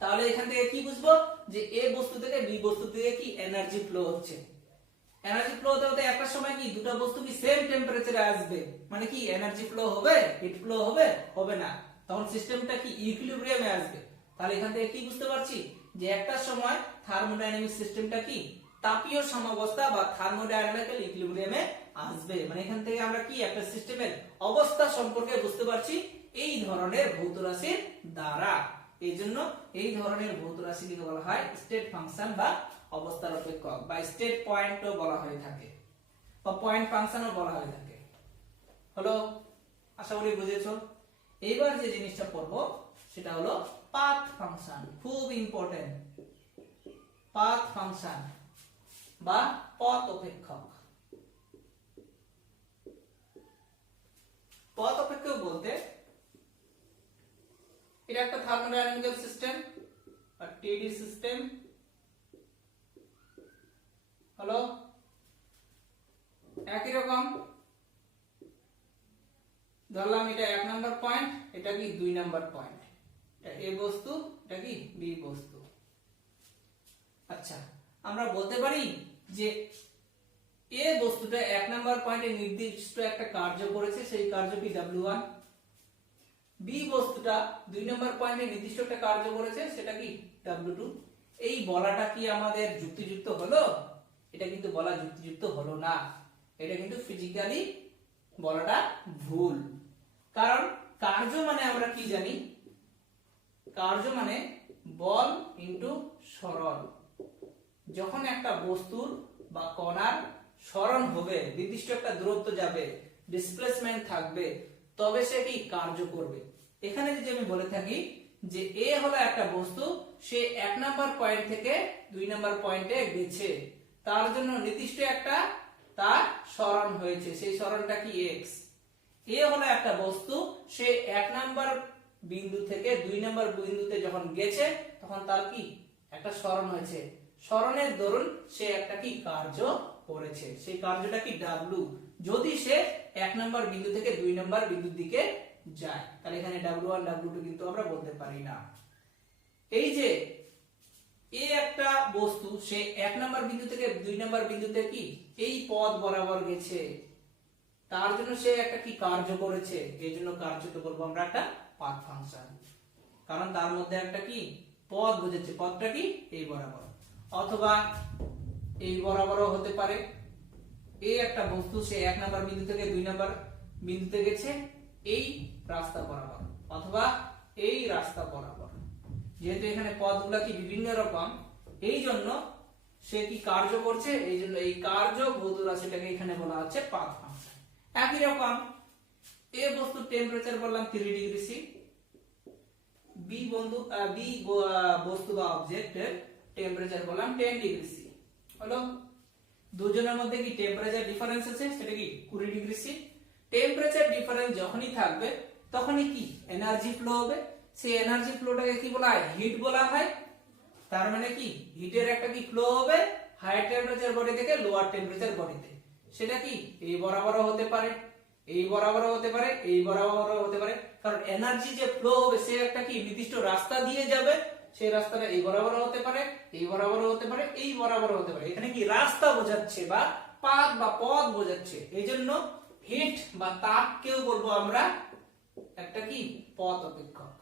তাহলে এখান থেকে কি বুঝবো? যে এ বস্তু থেকে বি বস্তু থেকে কি এনার্জি ফ্লো হচ্ছে। এনার্জি ফ্লো হতে হতে একটা সময় কি দুটো বস্তু কি সেম টেম্পারেচারে আসবে, মানে কি এনার্জি ফ্লো হবে, হিট ফ্লো হবে, হবে না, তখন সিস্টেমটা কি ইকুইলিব্রিয়ামে আসবে। তাহলে এখান থেকে কি বুঝতে পারছি? যে একটা সময় থার্মোডাইনামিক সিস্টেমটা কি তাপীয় সাম্যাবস্থা বা থার্মোডাইনামিক্যাল ইকুইলিব্রিয়ামে আসবে। মানে এখান থেকে আমরা কি একটা সিস্টেমের অবস্থা সম্পর্কে বুঝতে পারছি এই ধরনের ভৌত রাশির দ্বারা। এই জন্য এই ধরনের ভৌত রাশিকে বলা হয় স্টেট ফাংশন বা অবস্থার অপেক্ষক, বা স্টেট পয়েন্টও বলা হয়ে থাকে, বা পয়েন্ট ফাংশনও বলা হয়ে থাকে। হলো, আশা করি বুঝেছো। এইবার যে জিনিসটা পড়বো সেটা হলো পাথ ফাংশন। খুব ইম্পর্টেন্ট, পাথ ফাংশন বা পথ অপেক্ষক। পথ অপেক্ষক বলতে এটা একটা থার্মোডাইনামিক্যাল সিস্টেম বা টিডি সিস্টেম। হলো, একই রকম ধরলাম এটা 1 নাম্বার পয়েন্ট, এটা কি 2 নাম্বার পয়েন্ট, এটা এ বস্তু, এটা কি বি বস্তু। আচ্ছা, আমরা বলতে পারি যে এ বস্তুটা 1 নাম্বার পয়েন্টে নির্দিষ্ট একটা কার্য করেছে, সেই কার্য কি W1। বি বস্তুটা 2 নাম্বার পয়েন্টে নির্দিষ্ট একটা কার্য করেছে, সেটা কি W2। এই বলাটা কি আমাদের যুক্তিযুক্ত হলো? এটা কিন্তু বলা যুক্তিযুক্ত হলো না, এটা কিন্তু ফিজিক্যালি বলাটা ভুল। কারণ কার্য মানে আমরা কি জানি? কার্য মানে বল ইনটু সরণ। যখন একটা বস্তুর বা কণার সরণ হবে, নির্দিষ্ট একটা দূরত্ব যাবে, ডিসপ্লেসমেন্ট থাকবে, তবে সে কি কার্য করবে। এখানে যদি আমি বলে থাকি যে এ হলো একটা বস্তু, সে 1 নাম্বার পয়েন্ট থেকে 2 নাম্বার পয়েন্টে গেছে, তার জন্য নির্দিষ্ট একটা তার সরণ হয়েছে, সেই সরণটা কি x। এ হলো একটা বস্তু, সে 1 নাম্বার বিন্দু থেকে 2 নাম্বার বিন্দুতে যখন গেছে তখন তার কি একটা সরণ হয়েছে, সরণের দরুন সে একটা কি কার্য করেছে, সেই কার্যটা কি ডাব্লু, যদি সে 1 নম্বর বিন্দু থেকে 2 নম্বর বিন্দুর দিকে যায়, তাহলে এখানে W1 W2 কিন্তু আমরা বলতে পারি না। এই যে এই একটা বস্তু সে 1 নম্বর বিন্দু থেকে 2 নম্বর বিন্দুতে কি এই পথ বরাবর গেছে, তার জন্য সে একটা কি কার্য করেছে, এই জন্য কার্যকে বলবো আমরা একটা পাথ ফাংশন, কারণ তার মধ্যে একটা কি পথ বোঝাচ্ছে, পথটা কি এই বরাবর, অথবা এই বরাবরও হতে পারে। এই একটা বস্তু সে 1 নম্বর বিন্দু থেকে 2 নম্বর বিন্দুতে গেছে এই রাস্তা বরাবর, অথবা এই রাস্তা বরাবর। যেহেতু এখানে পথগুলো কি বিভিন্ন রকম, এই জন্য সে কি কার্য করছে, এই জন্য এই কার্য ভৌত রাশিটাকে এখানে বলা হচ্ছে পাথ ফাংশন। একই রকম এ বস্তুর টেম্পারেচার বললাম 3 ডিগ্রি সি, বি বস্তু বা অবজেক্টের টেম্পারেচার বললাম 10 ডিগ্রি সি। হলো দুজনের মধ্যে কি টেম্পারেচার ডিফারেন্স আছে, সেটা কি 20 ডিগ্রি সি। টেম্পারেচার ডিফারেন্স যখনই থাকবে তখনই কি এনার্জি ফ্লো হবে, সেই এনার্জি ফ্লোটাকে কি বলা হয়, হিট বলা হয়। তার মানে কি হিটের একটা কি ফ্লো হবে হাই টেম্পারেচার বডি থেকে লোয়ার টেম্পারেচার বডিতে, সেটা কি এই বরাবরও হতে পারে, এই বরাবরও হতে পারে, এই বরাবরও হতে পারে, কারণ এনার্জি যে ফ্লো হবে সে একটা কি নির্দিষ্ট রাস্তা দিয়ে যাবে, সেই রাস্তাটা এই বরাবরও হতে পারে, এই বরাবরও হতে পারে, এই বরাবরও হতে পারে। এখানে কি রাস্তা বোঝাচ্ছে বা পাথ বা পথ বোঝাচ্ছে, এই জন্য হিট বা তাপকেও বলবো আমরা একটা কি পথ অপেক্ষক।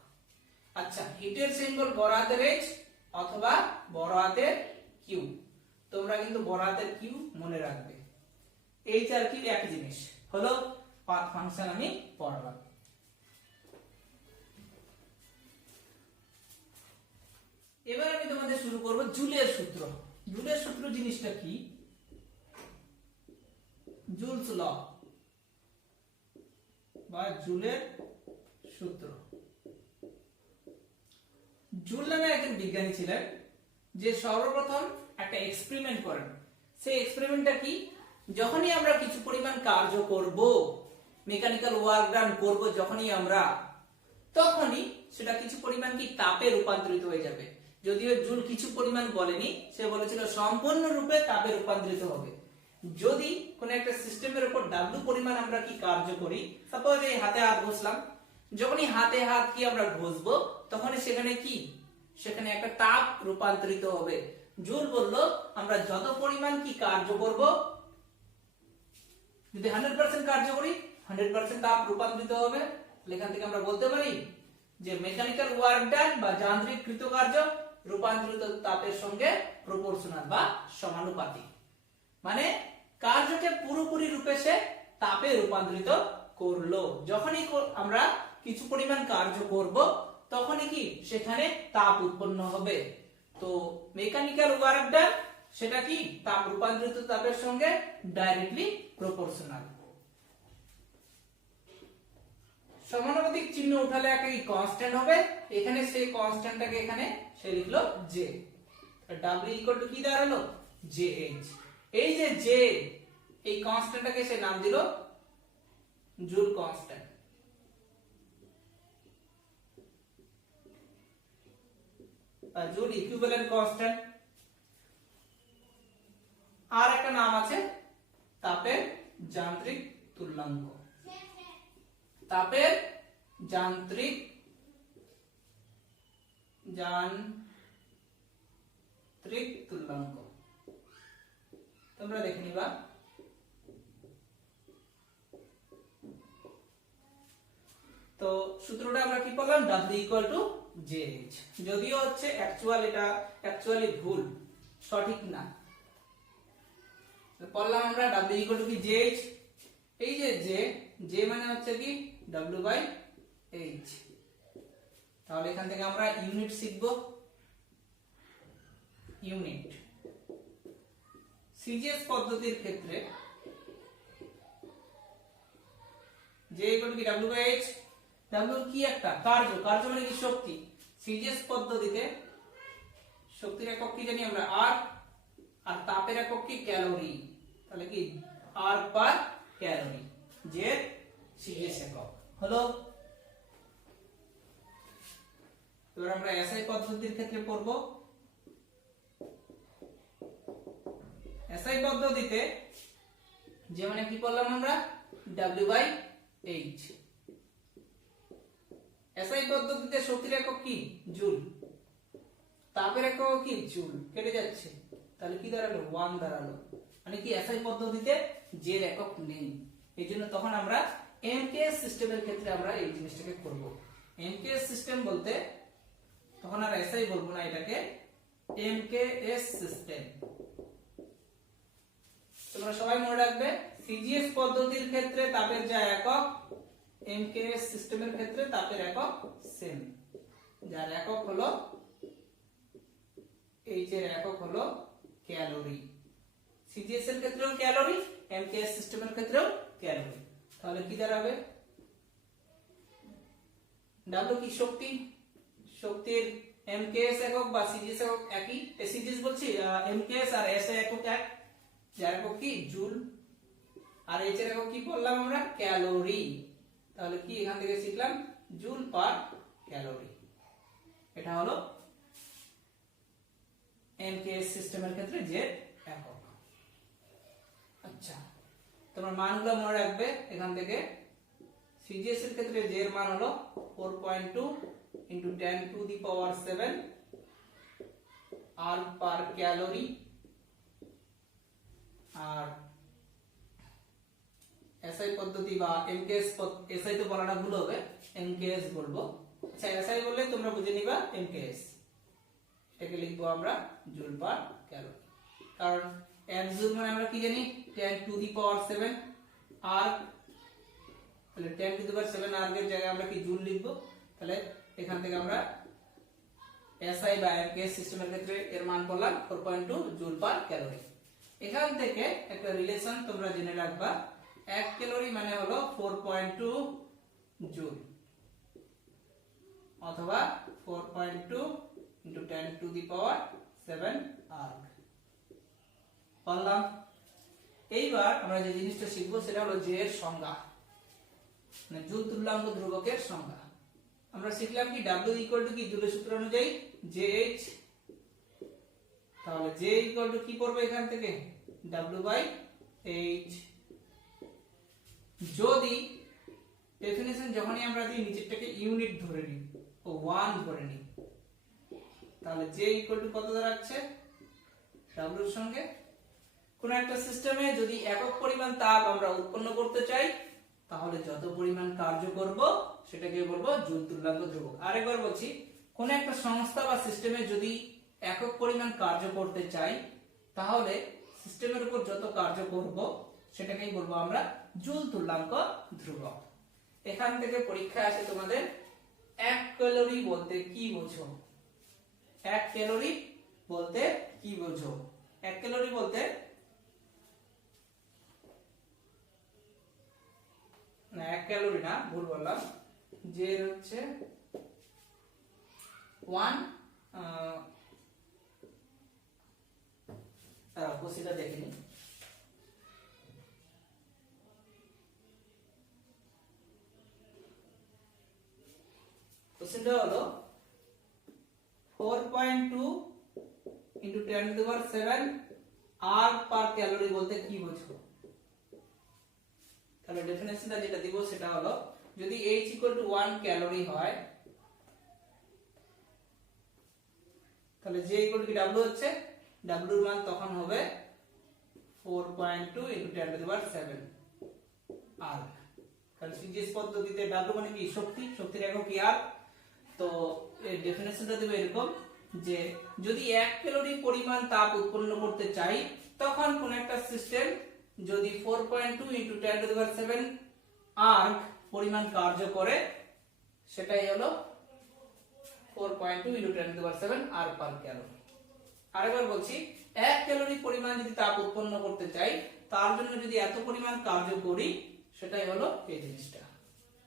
আচ্ছা, হিটের সিম্বল বড় হাতের H অথবা বড় হাতের Q, তোমরা কিন্তু বড় হাতের Q মনে রাখবে। H আর Q একই জিনিস। হলো পাথ ফাংশন আমি পড়ালাম। এবার আমি তোমাদের শুরু করব জুলের সূত্র। জুলের সূত্র জিনিসটা কি, জুলস ল বা জুলের সূত্র। জুল নামে একজন বিজ্ঞানী ছিলেন যে সর্বপ্রথম একটা এক্সপেরিমেন্ট করেন। সেই এক্সপেরিমেন্টটা কি, যখনই আমরা কিছু পরিমাণ কার্য করব, মেকানিক্যাল ওয়ার্ক ডান করব যখনই আমরা, তখনই সেটা কিছু পরিমাণ কি তাপে রূপান্তরিত হয়ে যাবে। যদিও জুল কিছু পরিমাণ বলেনি, সে বলেছিল সম্পূর্ণরূপে তাপে রূপান্তরিত হবে। যদি কোন একটা সিস্টেমের উপর W পরিমাণ আমরা কি কার্য করি, সাপোজ এই হাতে হাত ঘষলাম, যখনই হাতে হাত কি আমরা ঘষবো তখনই সেখানে কি সেখানে একটা তাপ রূপান্তরিত হবে। জুল বলল আমরা যত পরিমাণ কি কার্য করব, যদি 100% কার্য করি 100% তাপ রূপান্তরিত হবে। এখান থেকে আমরা বলতে পারি যে মেকানিক্যাল ওয়ার্ক ডান বা যান্ত্রিক কৃতকার্য রূপান্তরিত তাপের সঙ্গে প্রপোর্শনাল বা সমানুপাতিক। মানে কার্যকে পুরোপুরি রূপে সে তাপে রূপান্তরিত করলো। যখনই আমরা কিছু পরিমাণ কার্য করব তখনই কি সেখানে তাপ উৎপন্ন হবে। তো মেকানিক্যাল ওয়ার্ক ডান সেটা কি তাপ রূপান্তরিত তাপের সঙ্গে ডাইরেক্টলি প্রপোর্শনাল। সমানুপাতিক চিহ্ন উঠালে একটা কি কনস্ট্যান্ট হবে, এখানে সেই কনস্ট্যান্টটাকে এখানে সে লিখলো J, W ইকুয়াল টু কি দাঁড়ালো JH। এই যে J, এই কনস্ট্যান্টটাকে সে নাম দিল Joule constant. Joule equivalent constant. আর একটা নাম আছে তাপের যান্ত্রিক তুল্যাঙ্ক। তাপের যান্ত্রিক তুল্যাঙ্ক তোমরা দেখে নিবা। তো সূত্রটা আমরা কি করলাম, W ইকুয়াল টু JH। যদিও হচ্ছে এটা অ্যাকচুয়ালি ভুল, সঠিক না। পড়লাম আমরা W ইকুয়াল টু কি JH। এই যে J মানে হচ্ছে কি W/H। তাহলে এখান থেকে আমরা ইউনিট শিখব। ইউনিট সিজিএস পদ্ধতির ক্ষেত্রে J ইকুয়াল টু কি W/H। W কি একটা কার্য, কার্য মানে কি শক্তি। সিজিএস পদ্ধতিতে শক্তির একক কি জানি আমরা R, আর তাপের একক কি ক্যালোরি। তাহলে কি R পার ক্যালোরি J সিজিএস একক হলো। এবার আমরা এসআই পদ্ধতির ক্ষেত্রে পড়ব। এসআই পদ্ধতিতে যেমন কি করলাম আমরা W/H। এসআই পদ্ধতিতে শক্তির একক কি জুল, তাপের একক কি জুল, কেটে যাচ্ছে, তাহলে কি দাঁড়ালো 1 দাঁড়ালো, মানে কি এসআই পদ্ধতিতে জের একক নেই। এই জন্য তখন আমরা এমকেএস সিস্টেমের ক্ষেত্রে আমরা এই জিনিসটাকে করব। এমকেএস সিস্টেম বলতে তখন আর এসআই বলবো না, এটাকে এমকেএস সিস্টেম। তোমরা সবাই মনে রাখবে সিজিএস পদ্ধতির ক্ষেত্রে তাপের যা একক, এমকেএস সিস্টেমের ক্ষেত্রে তাপের একক সেম, যার একক হলো এইচ এর একক হলো ক্যালোরি। সিজিএস এর ক্ষেত্রেও ক্যালোরি, এমকেএস সিস্টেমের ক্ষেত্রেও ক্যালোরি। তাহলে কি দাঁড়াবে ডাব্লিউ কি শক্তি, শক্তির এমকেএস একক বা সিজিএস একক একই, সিজিএস বলছি এমকেএস আর এসআই একক এক, যার একক কি জুল, আর এইচ এর একক কি বললাম আমরা ক্যালোরি। তাহলে কি এখান থেকে শিখলাম জুল পার ক্যালোরি। এটা হলো এমকেএস সিস্টেমের ক্ষেত্রে যে একক। আচ্ছা, তোমার মানগুলো মনে রাখবে এখান থেকে। সিজিএস এর ক্ষেত্রে যে এর মান হলো 4.2 into 10 to the power 7 R per calorie, R SI পদ্ধতি বা এমকেএস, এসআই তো বলাটা ভুল হবে, এমকেএস বলবো। আচ্ছা, এসআই বললে তোমরা বুঝে নিবা এমকেএস, এটাকে লিখবো আমরা জুল পার ক্যালোরি। কারণ 1 জুল মানে আমরা কি জানি 10 to the power 7 আর, তাহলে 10 to the power 7 আর এর জায়গায় আমরা কি জুল লিখবো। তাহলে এখান থেকে আমরা এসআই বা এমকেএস সিস্টেমের ক্ষেত্রে এর মান বললাম 4.2 জুল পার ক্যালোরি। এখান থেকে একটা রিলেশন তোমরা জেনে রাখবা, 1 ক্যালোরি মানে হলো 4.2 জুল, অথবা 4.2 into 10 to the power 7 erg. বললাম এইবার আমরা যে জিনিসটা শিখবো সেটা হলো জে এর সংজ্ঞা, মানে জুল তুল্যাঙ্ক ধ্রুবকের সংজ্ঞা। আমরা শিখলাম কি W ইকুয়াল টু কি জুলের সূত্র অনুযায়ী JH, তাহলে J ইকুয়াল টু কি পড়বে এখান থেকে W/H। যদি ডেফিনিশন যখনই আমরা দিই নিচেরটাকে ইউনিট ধরে নিই ও 1 ধরে নিই, তাহলে J ইকুয়াল টু কত দাঁড়াচ্ছে W এর সঙ্গে। কোন একটা সিস্টেমে যদি একক পরিমাণ তাপ আমরা উৎপন্ন করতে চাই, তাহলে যত পরিমাণ কার্য করব সেটাকে বলবো জুল তুল্যাঙ্ক ধ্রুবক। আরেকবার বলছি, কোন একটা সংস্থা বা সিস্টেমে যদি একক পরিমাণ কার্য করতে চাই, তাহলে সিস্টেমের উপর যত কার্য করব সেটাকেই বলবো আমরা জুল তুল্যাঙ্ক ধ্রুবক। এখান থেকে পরীক্ষায় আসে তোমাদের 1 ক্যালোরি বলতে কি বোঝো, 1 ক্যালোরি বলতে কি বোঝো। 1 ক্যালোরি বলতে না, 1 ক্যালোরি না, ভুল বললাম, যে হচ্ছে 1 কোষিটা দেখিনি, কোশ্চেনটা হলো 4.2 into 10 to the power 7 R per calorie বলতে কি বোঝো। তাহলে ডেফিনিশনটা যেটা দিব সেটা হলো, যদি H equal to 1 ক্যালোরি হয়, তাহলে J equal to W হচ্ছে, W এর মান তখন হবে 4.2 into 10 to the power 7 R। তাহলে সিজিএস পদ্ধতিতে W মানে কি শক্তি, শক্তির একক কি R। তো এই ডেফিনিশনটা দেব এরকম যে যদি 1 ক্যালোরি পরিমাণ তাপ উৎপন্ন করতে চাই, তখন কোন একটা সিস্টেম যদি 4.2 into 10 to the power 7 erg পরিমাণ কার্য করে, সেটাই হলো 4.2 into 10 to the power 7 R per calorie। আরেকবার বলছি, 1 ক্যালোরি পরিমাণ যদি তাপ উৎপন্ন করতে চাই, তার জন্য যদি এত পরিমাণ কার্য করি, সেটাই হলো এই জিনিসটা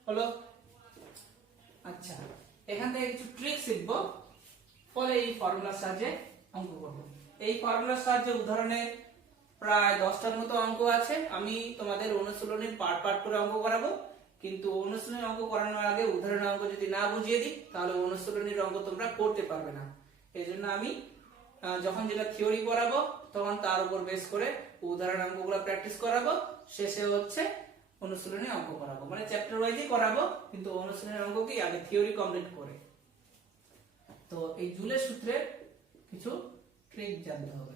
হলো। আচ্ছা, এখান থেকে কিছু ট্রিক শিখবো, ফলে এই ফর্মুলার সাহায্যে অঙ্ক করব। এই ফর্মুলার সাহায্যে উদাহরণে প্রায় 10টার মতো অঙ্ক আছে। আমি তোমাদের অনুশীলনীর পার্ট পার্ট করে অঙ্ক করাবো, কিন্তু অনুশীলনী অঙ্ক করানোর আগে উদাহরণের অঙ্ক যদি না বুঝিয়ে দিই, তাহলে অনুশীলনীর অঙ্ক তোমরা করতে পারবে না। এই জন্য আমি যখন যেটা থিওরি পড়াবো তখন তার উপর বেস করে উদাহরণ অঙ্কগুলো প্র্যাকটিস করাবো, শেষে হচ্ছে অনুশীলনী অঙ্ক করাবো, মানে চ্যাপ্টার ওয়াইজই করাবো, কিন্তু অনুশীলনের অঙ্ক কি আগে থিওরি কমপ্লিট করে। তো এই জুলের সূত্রের কিছু ট্রিক জানতে হবে।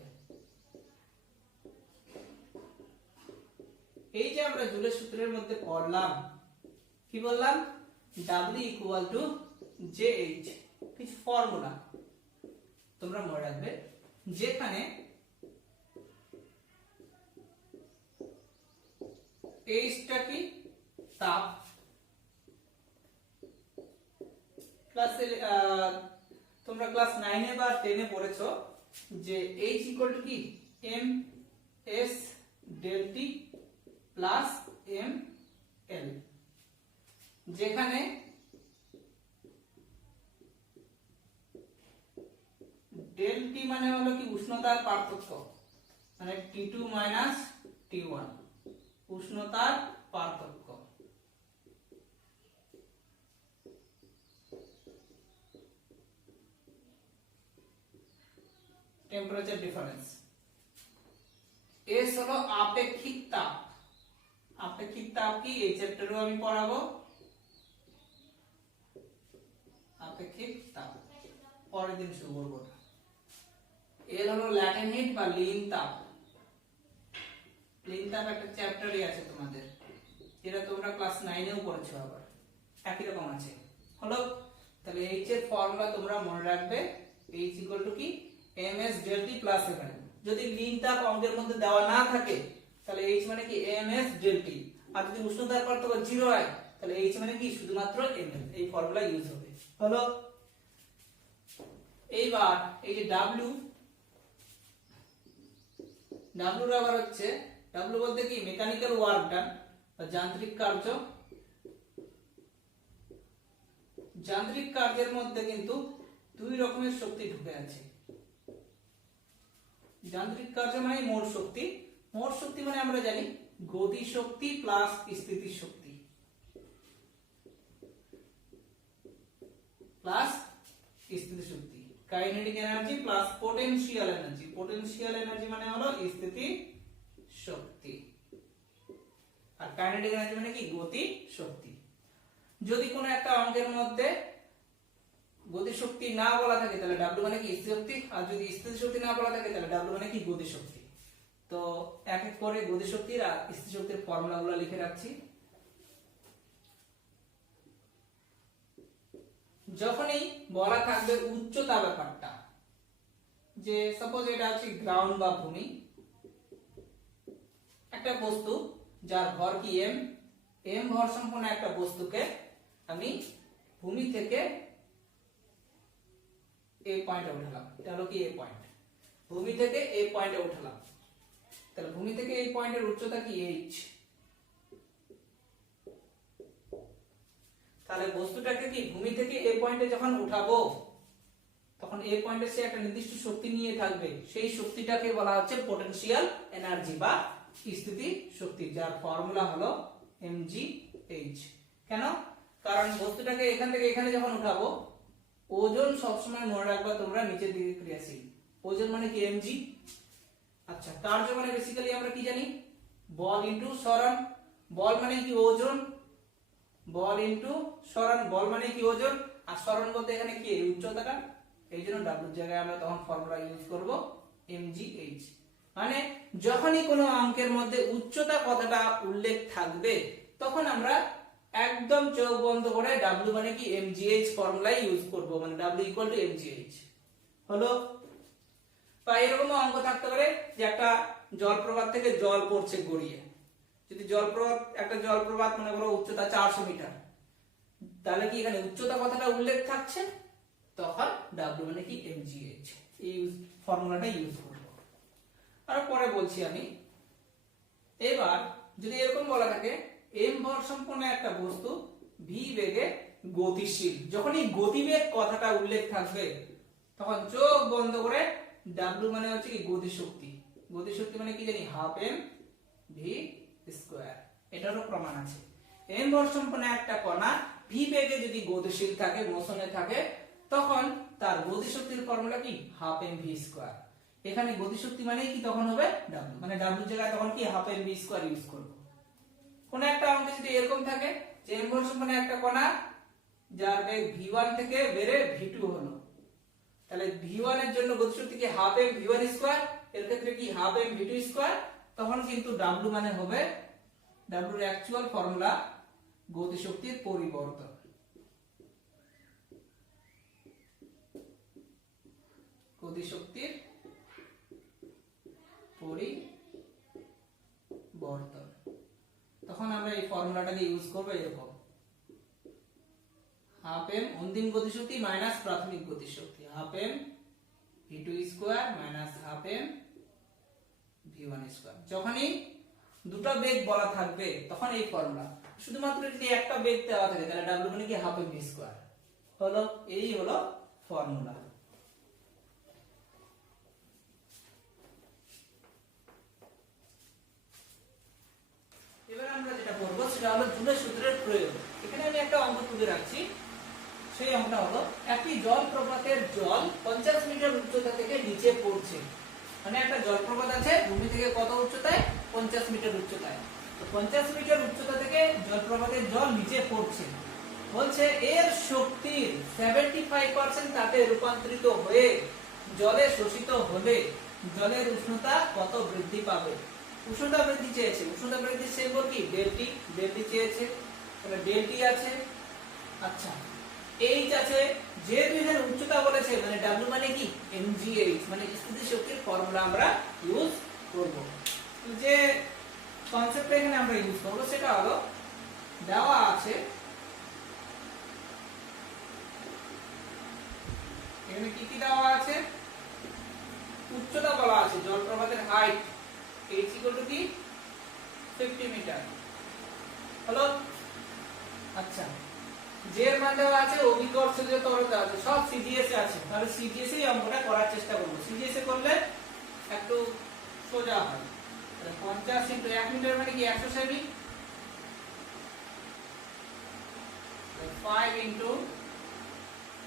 এই যে আমরা জুলের সূত্রের মধ্যে পড়লাম, কি বললাম, W ইকুয়াল টু JH, কিছু ফর্মুলা তোমরা মনে রাখবে, যেখানে H টা কি তাপ, তোমরা ক্লাস 9 এ বা 10 এ পড়েছো যে H ইকুয়াল টু কি ms del T plus ml, যেখানে ডেল টি মানে হলো কি উষ্ণতার পার্থক্য, মানে T2 মাইনাস T1 উষ্ণতার পার্থক্য। Temperature difference. এস হলো আপেক্ষিক তাপ। আপেক্ষিক তাপ কি এই চ্যাপ্টারেও আমি পড়াবো। আপেক্ষিক তাপ পরের দিন শুরু করব। এল হলো ল্যাটেন্ট হিট বা লীন তাপ। লীন তাপ একটা চ্যাপ্টারই আছে তোমাদের, যেটা তোমরা ক্লাস 9 এও পড়েছো, আবার একই রকম আছে। হলো, তাহলে এইচ এর ফর্মুলা তোমরা মনে রাখবে, এইচ ইকুয়াল টু কি ms del T plus ml। যদি লীন তাপ অঙ্কের মধ্যে দেওয়া না থাকে তাহলে এইচ মানে কি ms del T, আর যদি উষ্ণতার পার্থক্য 0 হয় তাহলে এইচ মানে কি শুধুমাত্র ml। এই ফর্মুলা ইউজ হবে। হলো, এইবার এই যে W এর আবার হচ্ছে W বলতে কি মেকানিক্যাল ওয়ার্ক ডান বা যান্ত্রিক কার্য। যান্ত্রিক কার্যের মধ্যে কিন্তু দুই রকমের শক্তি ঢুকে আছে। যান্ত্রিক কার্য মানে মোট শক্তি। মোট শক্তি মানে আমরা জানি গতি শক্তি প্লাস স্থিতি শক্তি প্লাস স্থিতি শক্তি, kinetic energy plus potential energy. Potential energy মানে হলো স্থিতি শক্তি, আর কাইনেটিক এনার্জি মানে কি গতি শক্তি। যদি কোনো একটা অঙ্কের মধ্যে গতি শক্তি না বলা থাকে তাহলে W মানে কি স্থিতি শক্তি, আর যদি স্থিতি শক্তি না বলা থাকে তাহলে W মানে কি গতি শক্তি। তো এক এক করে গতি শক্তির আর স্থিতি শক্তির ফর্মুলাগুলো লিখে রাখছি। যখনই বলা থাকবে উচ্চতা ব্যাপারটা, যে সাপোজ এটা হচ্ছে গ্রাউন্ড বা ভূমি, একটা বস্তু যার ভর কি m ভর সম্পন্ন একটা বস্তুকে আমি ভূমি থেকে এ পয়েন্টে উঠালাম, এটা হলো কি এ পয়েন্ট, ভূমি থেকে এ পয়েন্টে উঠালাম, তাহলে ভূমি থেকে এই পয়েন্টের উচ্চতা কি h। তাহলে বস্তুটাকে কি ভূমি থেকে এ পয়েন্টে যখন উঠাবো তখন এ পয়েন্টে সে একটা নির্দিষ্ট শক্তি নিয়ে থাকবে, সেই শক্তিটাকে বলা হচ্ছে পোটেনশিয়াল এনার্জি বা স্থিতি শক্তি, যার ফর্মুলা হলো mgh। কেন? কারণ বস্তুটাকে এখান থেকে এখানে যখন উঠাবো, ওজন সবসময় মনে রাখবা তোমরা নিচের দিকে ক্রিয়াশীল, ওজন মানে কি mg। আচ্ছা, কার্য মানে বেসিক্যালি আমরা কি জানি, বল ইনটু সরণ। বল মানে কি ওজন, বল ইনটু সরণ, বল মানে কি ওজন, আর সরণ বলতে এখানে কি উচ্চতাটা, এই জন্য W এর জায়গায় আমরা তখন ফর্মুলা ইউজ করব mgh। মানে যখনই কোনো অঙ্কের মধ্যে উচ্চতা কথাটা উল্লেখ থাকবে তখন আমরা একদম চোখ বন্ধ করে W মানে কি mgh ফর্মুলা ইউজ করব, মানে W ইকুয়াল টু mgh। হলো, বা এরকম অঙ্ক থাকতে পারে যে একটা জলপ্রপাত থেকে জল পড়ছে গড়িয়ে, যদি জলপ্রপাত একটা জলপ্রপাত মনে করো উচ্চতা 400 মিটার, তাহলে কি এখানে উচ্চতা কথাটা উল্লেখ থাকছে, তখন W মানে কি mgh, এই ফর্মুলাটা ইউজ করব। আর পরে বলছি আমি। এবার যদি এরকম বলা থাকে m ভর সম্পন্ন একটা বস্তু v বেগে গতিশীল, যখন এই গতিবেগ কথাটা উল্লেখ থাকবে তখন চোখ বন্ধ করে W মানে হচ্ছে কি গতিশক্তি। গতিশক্তি মানে কি জানি হাফ m v স্কয়ার, এটারও প্রমাণ আছে। m ভর সম্পন্ন একটা কণা v বেগে যদি গতিশীল থাকে, মোশনে থাকে, তখন তার গতিশক্তির ফর্মুলা কি হাফ এম ভি স্কয়ার। এখানে গতিশক্তি মানে কি তখন হবে w, মানে w এর জায়গায় তখন কি half M V square use করব। কোন একটা অঙ্কে যদি এরকম থাকে যে m ভর সমান একটা কণা যার বেগ v1 থেকে বেড়ে v2 হলো, তাহলে v1 এর জন্য গতিশক্তি কি হাফ এম v1 স্কয়ার, এর ক্ষেত্রে কি হাফ এম v2 স্কয়ার, তখন কিন্তু w মানে হবে w এর অ্যাকচুয়াল ফর্মুলা গতিশক্তির পরিবর্তন। গতিশক্তির পরিবর্তন, তখন আমরা এই ফর্মুলাটাকে ইউজ করব এরকম হাফ এম অন্তিম গতিশক্তি মাইনাস প্রাথমিক গতিশক্তি, half M v2 square minus half M v1 square. যখনই দুটো বেগ বলা থাকবে তখন এই ফর্মুলা, শুধুমাত্র যদি একটা বেগ দেওয়া থাকে তাহলে w মানে কি হাফ এম v স্কয়ার হলো, এই হলো ফর্মুলা। এবার আমরা যেটা করব সেটা হলো জুলের সূত্রের প্রয়োগ। এখানে আমি একটা অঙ্ক তুলে রাখছি, সেই অঙ্কটা হলো একটি জলপ্রপাতের জল 50 মিটার উচ্চতা থেকে নিচে পড়ছে। মানে একটা জলপ্রপাত আছে ভূমি থেকে কত উচ্চতায়, 50 মিটার উচ্চতায়। তো 50 মিটার উচ্চতা থেকে জলপ্রপাতের জল নিচে পড়ছে, বলছে এর শক্তির 75% তাপে রূপান্তরিত হয়ে জলে শোষিত হলে জলের উষ্ণতা কত বৃদ্ধি পাবে। উষ্ণতা বৃদ্ধি চেয়েছে, উষ্ণতা বৃদ্ধির সিম্বল কি ডেল্টি, ডেল্টি চেয়েছে, তাহলে ডেল্টি আছে। আচ্ছা এইচ আছে, যেহেতু এখানে উচ্চতা বলেছে মানে w মানে কি mgh, মানে স্থিতি শক্তির ফর্মুলা আমরা ইউজ করব। যে কনসেপ্টটা এখানে আমরা ইউজ করব সেটা হলো দেওয়া আছে এখানে কি কি দেওয়া আছে, উচ্চতা বলা আছে জলপ্রপাতের হাইট h ইকুয়াল টু কি 50 মিটার হলো। আচ্ছা যে এর মান দেওয়া আছে, অভিকর্ষ যে ত্বরণতা আছে সব সিজিএস এ আছে, তাহলে সিজিএস এই অঙ্কটা করার চেষ্টা করব। সিজিএস এ করলে একটু সোজা হয়। তাহলে 50 * 1 মিটার মানে কি 100 সেমি, 5 *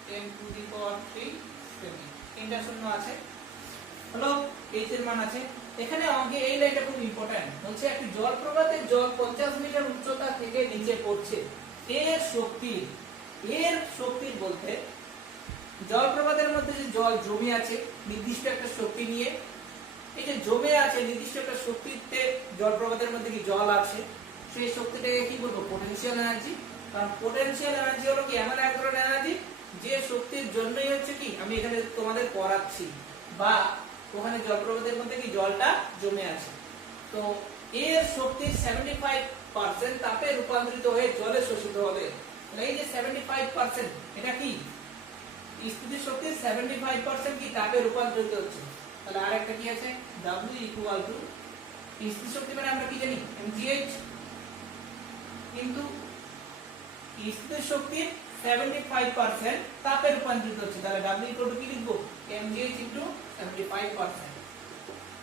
10⁻³ সেমি, তিনটা শূন্য আছে হলো। h এর মান আছে। এখানে অঙ্কে এই লাইনটা খুব ইম্পর্টেন্ট, বলছে একটি জলপ্রপাতের জল 50 মিটার উচ্চতা থেকে নিচে পড়ছে, এর শক্তির বলতে জলপ্রপাতের মধ্যে যে জল জমে আছে নির্দিষ্ট একটা শক্তি নিয়ে, এই যে জমে আছে নির্দিষ্ট একটা শক্তিতে জলপ্রপাতের মধ্যে কি জল আছে, সেই শক্তিটাকে কি বলবো পটেনশিয়াল এনার্জি। কারণ পটেনশিয়াল এনার্জি হলো কি এমন এক ধরনের এনার্জি যে শক্তির জন্যই হচ্ছে কি আমি এখানে তোমাদের পড়াচ্ছি বা ওখানে জলপ্রপাতের মধ্যে কি জলটা জমে আছে। তো এর শক্তির 75% তাপে রূপান্তরিত হয়ে জলে শোষিত হবে। এই যে 75% এটা কি স্থিতি শক্তির 75% কি তাপে রূপান্তরিত হচ্ছে। তাহলে আরেকটা কি আছে W ইকুয়াল টু স্থিতি শক্তি মানে আমরা কি জানি mgh, কিন্তু স্থিতি শক্তির 75% তাপে রূপান্তরিত হচ্ছে, তাহলে W ইকুয়াল টু কি লিখবো mgh ইনটু 75%।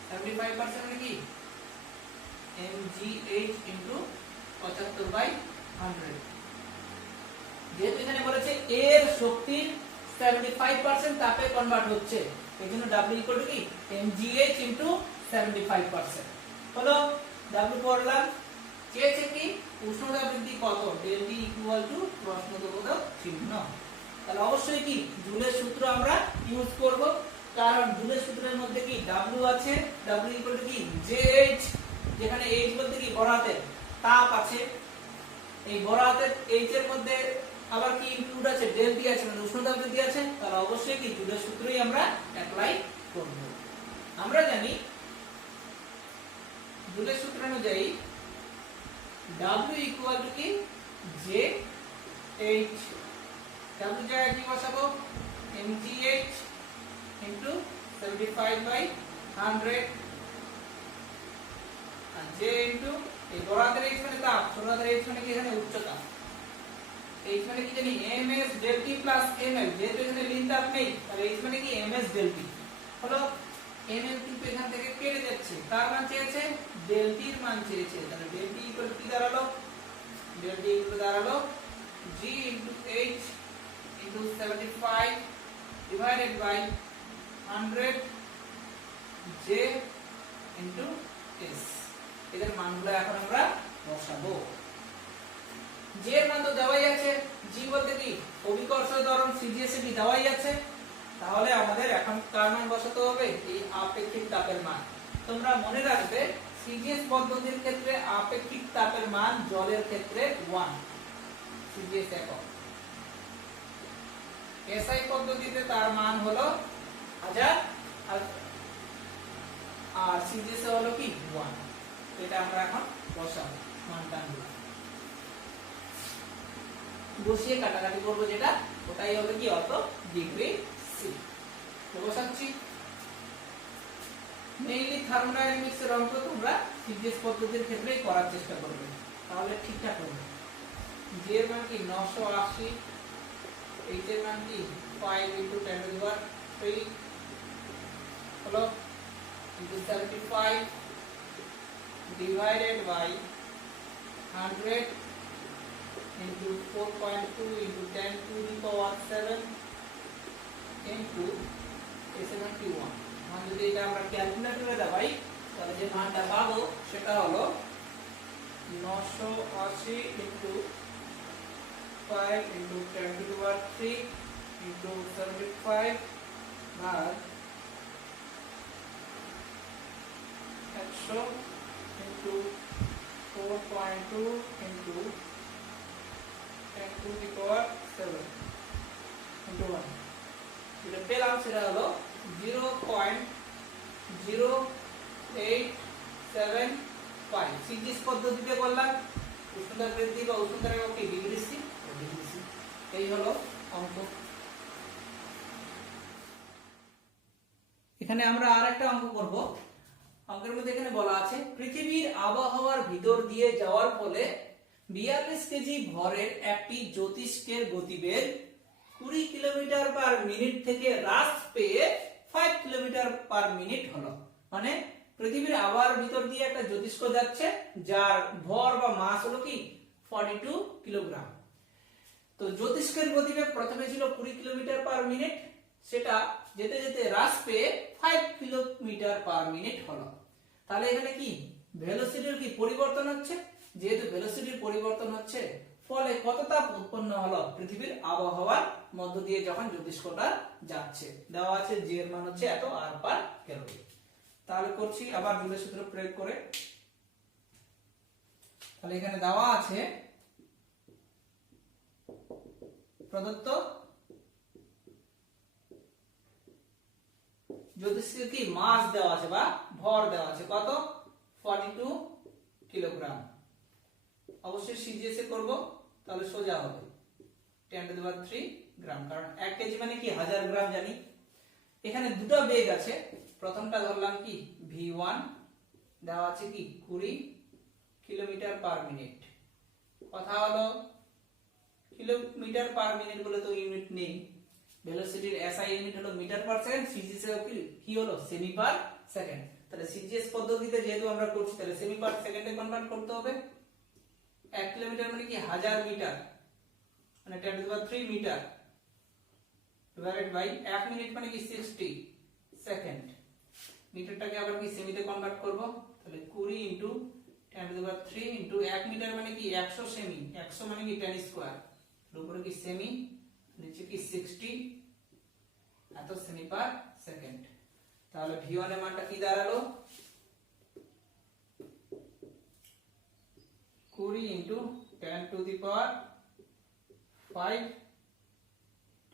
75% মানে কি mgh ইনটু 75/100। যেহেতু এখানে বলেছে এর শক্তির 75% তাপে কনভার্ট হচ্ছে, এজন্য W ইকুয়াল টু কি mgh ইনটু 75% হলো। W পড়লাম, চেয়েছে কি উষ্ণতা বৃদ্ধি কত, ডেল্টি ইকুয়াল টু প্রশ্নবোধক চিহ্ন। তাহলে অবশ্যই কি জুলের সূত্র আমরা ইউজ করব, কারণ জুলের সূত্রের মধ্যে কি W আছে, W ইকুয়াল টু কি JH, যেখানে H বলতে কি বড় হাতের তাপ আছে, এই বড় হাতের H এর মধ্যে আবার কি ইনক্লুড আছে ডেল্টি আছে, মানে উষ্ণতা বৃদ্ধি আছে, তাহলে অবশ্যই কি জুলের সূত্রই আমরা অ্যাপ্লাই করব। আমরা জানি জুলের সূত্র অনুযায়ী W ইকুয়াল টু কি JH, W জায়গায় কি বসাবো mgh ইনটু 75/100 আর J ইনটু এই বড় হাতের H মানে তাপ, ছোট হাতের H মানে কি এখানে উচ্চতা, H মানে কি জানি ms ডেল্টি প্লাস ml, যেহেতু এখানে লীন তাপ নেই তাহলে H মানে কি ms ডেল্টি হলো। ml কিন্তু এখান থেকে কেটে যাচ্ছে, তার মান চেয়েছে ডেল্টির মান চেয়েছে, তাহলে ডেল্টি ইকুয়াল টু কি দাঁড়ালো, ডেল্টি ইকুয়াল টু দাঁড়ালো G into H into 75 divided by 100 J into S. এদের মানগুলো এখন আমরা বসাবো। জি এর মান তো দেওয়াই আছে, জি বলতে কি অভিকর্ষ ত্বরণ সিজিএস কি দেওয়াই আছে, তাহলে আমাদের এখন কার মান বসাতে হবে, এই আপেক্ষিক তাপের মান। তোমরা মনে রাখবে সিজিএস পদ্ধতির ক্ষেত্রে আপেক্ষিক তাপের মান জলের ক্ষেত্রে 1 সিজিএস একক, এসআই পদ্ধতিতে তার মান হলো 1000 আর সিজিএস হলো কি 1। এটা আমরা এখন বসাবো মানটা আমরা বসিয়ে কাটাকাটি করবো, যেটা ওটাই হবে কি অত ডিগ্রি সি। বসাচ্ছি। মেইনলি থার্মোডাইনামিক্স এর অঙ্ক তোমরা সিজিএস পদ্ধতির ক্ষেত্রেই করার চেষ্টা করবে, তাহলে ঠিকঠাক হবে। জি এর মান কি 980, এইচ এর মান কি 5 × 10⁻³ হলো into 75 divided by 100 into 4.2 into 10⁻⁷ into 71। মান যদি এটা আমরা ক্যালকুলেটরে দাবাই তাহলে যে মানটা পাবো সেটা হলো 980 into 5 into 10⁻³ into 75 ভাগ 100 into 4.2 into 10⁻⁷ into 1। যেটা পেলাম সেটা হলো 0.0875। সিজিএস পদ্ধতিতে করলাম, উষ্ণতা বৃদ্ধি বা উষ্ণতার একক কি ডিগ্রি সি। এই হলো অঙ্ক। এখানে আমরা আরেকটা অঙ্ক করব। অঙ্কের মধ্যে এখানে বলা আছে পৃথিবীর আবহাওয়ার ভিতর দিয়ে যাওয়ার ফলে 42 কেজি ভরের একটি জ্যোতিষ্কের গতিবেগ 20 কিলোমিটার/মিনিট থেকে হ্রাস পেয়ে 5 কিলোমিটার/মিনিট হলো। মানে পৃথিবীর আবহাওয়ার ভিতর দিয়ে একটা জ্যোতিষ্ক যাচ্ছে যার ভর বা মাস হলো কি 42 কিলোগ্রাম। তো জ্যোতিষ্কের গতিবেগ প্রথমে ছিল 20 কিলোমিটার/মিনিট, সেটা যেতে যেতে হ্রাস পেয়ে 5 কিলোমিটার/মিনিট হলো। তাহলে এখানে কি ভেলোসিটির কি পরিবর্তন হচ্ছে, যেহেতু ভেলোসিটির পরিবর্তন হচ্ছে ফলে কত তাপ উৎপন্ন হলো পৃথিবীর আবহাওয়ার মধ্য দিয়ে যখন জ্যোতিষ্কটা যাচ্ছে। দেওয়া আছে জি এর মান হচ্ছে এত R/ক্যালোরি। তাহলে করছি আবার জুলের সূত্র প্রয়োগ করে। তাহলে এখানে দেওয়া আছে প্রদত্ত জ্যোতিষ্কের কি মাস দেওয়া আছে বা ভর দেওয়া আছে কত 42 কিলোগ্রাম। অবশ্যই সিজিএস এ করব, তাহলে সোজা হবে 10⁻³ গ্রাম, কারণ 1 কেজি মানে কি 1000 গ্রাম জানি। এখানে দুটো বেগ আছে, প্রথমটা ধরলাম কি v1 দেওয়া আছে কি 20 কিলোমিটার/মিনিট। কথা হলো কিলোমিটার/মিনিট বলে তো ইউনিট নেই, ভেলোসিটির এসআই ইউনিট হলো মিটার/সেকেন্ড, সিজিএস এর কি হলো সেমি/সেকেন্ড। তাহলে সিজিএস পদ্ধতিতে যেহেতু আমরা করছি তাহলে সেমি/সেকেন্ডে কনভার্ট করতে হবে। 1 কিলোমিটার মানে কি 1000 মিটার, মানে 10⁻³ মিটার ডিভাইডেড বাই 1 মিনিট মানে কি 60 সেকেন্ড। মিটারটাকে আবার কি সেমিতে কনভার্ট করব, তাহলে 20 * 10⁻³ * 1 মিটার মানে কি 100 সেমি, 100 মানে কি 10 স্কয়ার, এর উপরে কি সেমি, নিচে কি 60 এত সেমি/সেকেন্ড। তাহলে v1 এর মানটা কি দাঁড়ালো 20 * 10⁵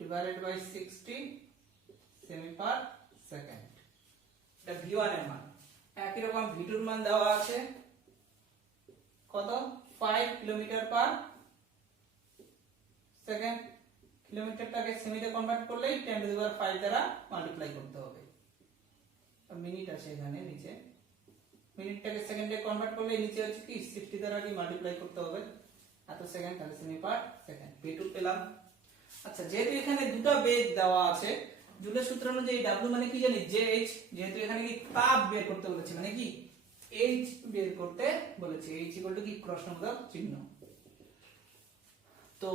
divided by 60 সেমি/সেকেন্ড। এটা v1 এর মান। একই রকম v2 এর মান দেওয়া আছে কত 5 কিলোমিটার/সেকেন্ড। কিলোমিটারটাকে সেমিতে কনভার্ট করলেই 10⁵ দ্বারা মাল্টিপ্লাই করতে হবে। মিনিট আছে এখানে নিচে, মিনিটটাকে সেকেন্ডে কনভার্ট করলে নিচে হচ্ছে কি 60 দ্বারা কি মাল্টিপ্লাই করতে হবে এত সেকেন্ড, তাহলে সেমি/সেকেন্ড v2 পেলাম। আচ্ছা, যেহেতু এখানে দুটো বেগ দেওয়া আছে, জুলের সূত্র অনুযায়ী w মানে কি জানি jh, যেহেতু এখানে কি তাপ বের করতে বলেছে মানে কি h বের করতে বলেছে, h = কি প্রশ্নবোধক চিহ্ন। তো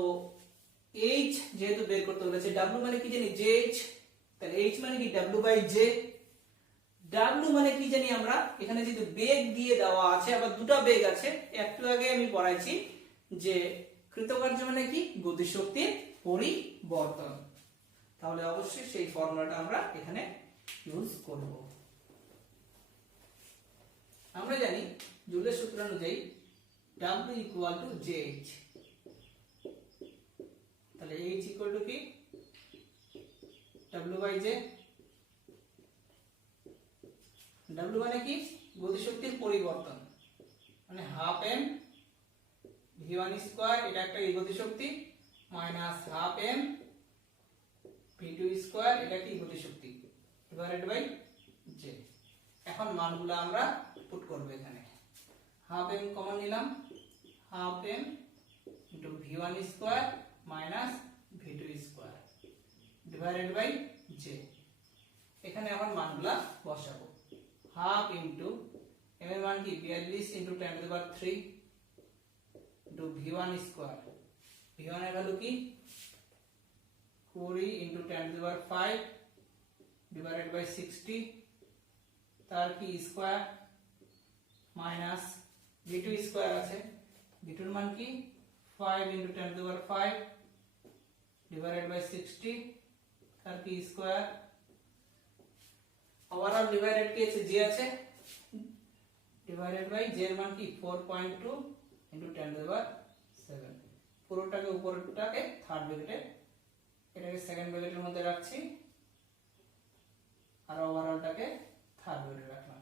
h যেহেতু বের করতে বলেছে, w মানে কি জানি jh, তাহলে h মানে কি w/j। w মানে কি জানি আমরা, এখানে যেহেতু বেগ দিয়ে দেওয়া আছে, আবার দুটো বেগ আছে, একটু আগে আমি পড়াইছি যে কৃতকার্য মানে কি গতিশক্তির পরিবর্তন, তাহলে অবশ্যই সেই ফর্মুলাটা আমরা এখানে ইউজ করব। আমরা জানি জুলের সূত্র অনুযায়ী w ইকুয়াল টু jh, তাহলে h ইকুয়াল টু কি w/j। w মানে কি গতিশক্তির পরিবর্তন, মানে হাফ m v1 স্কয়ার, এটা একটা গতিশক্তি, minus half m v2 square, এটা কি গতিশক্তি, ডিভাইডেড বাই j। এখন মানগুলো আমরা পুট করব এখানে। হাফ m কমন নিলাম, হাফ m into v1 square minus v2 square divided by j। এখানে এখন মানগুলো বসাবো। হাফ ইনটু m এর মান কি 42 into 10 to the power 3 into v1 square, v1 এর ভ্যালু কি 20 into 10 to the power 5 divided by 60, তার কি স্কয়ার, মাইনাস v2 স্কয়ার আছে, v2 এর মান কি 5 into 10 to the power 5 divided by 60, তার কি স্কয়ার, ওভারঅল ডিভাইডেড কি আছে j আছে, ডিভাইডেড বাই j এর মান কি 4.2 ইনটু 10 টু দি পাওয়ার 7, পুরোটাকে উপরটাকে থার্ড ব্র্যাকেটে, এটাকে সেকেন্ড ব্র্যাকেটের মধ্যে রাখছি, আর ওভারঅলটাকে থার্ড ব্র্যাকেটে রাখলাম,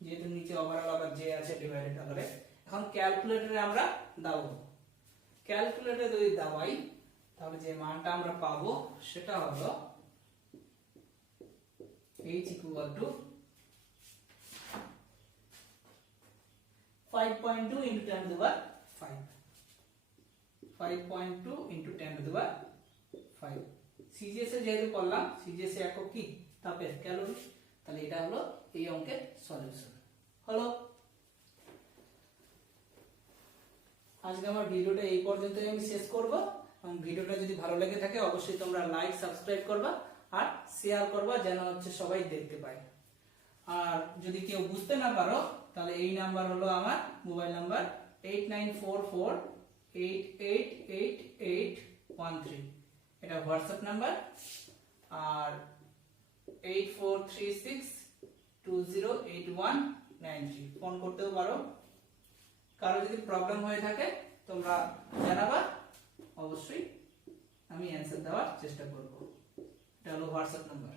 যেহেতু নিচে ওভারঅল আবার j আছে ডিভাইডেড করে। এখন ক্যালকুলেটরে আমরা দাবাবো, ক্যালকুলেটরে যদি দাবাই তাহলে যে মানটা আমরা পাবো সেটা হলো h equal to 5.2 into 10 to the power 5, 5.2 into 10 to the power 5। CGS এ যেহেতু করলাম, সিজিএস এর একক কি তাপের ক্যালোরি, তাহলে এটা হলো এই অঙ্কের সলিউশন হলো। আজকে আমার ভিডিওটা এই পর্যন্তই আমি শেষ করব, এবং ভিডিওটা যদি ভালো লেগে থাকে অবশ্যই তোমরা লাইক সাবস্ক্রাইব করবা আর শেয়ার করবা, যেন হচ্ছে সবাই দেখতে পায়। আর যদি কেউ বুঝতে না পারো তাহলে এই নাম্বার হলো আমার মোবাইল নাম্বার 8944888813, এটা হোয়াটসঅ্যাপ নাম্বার, আর 8436208193 ফোন করতেও পারো। কারো যদি প্রবলেম হয়ে থাকে তোমরা জানাবা, অবশ্যই আমি অ্যানসার দেওয়ার চেষ্টা করব। এটা হলো হোয়াটসঅ্যাপ নাম্বার।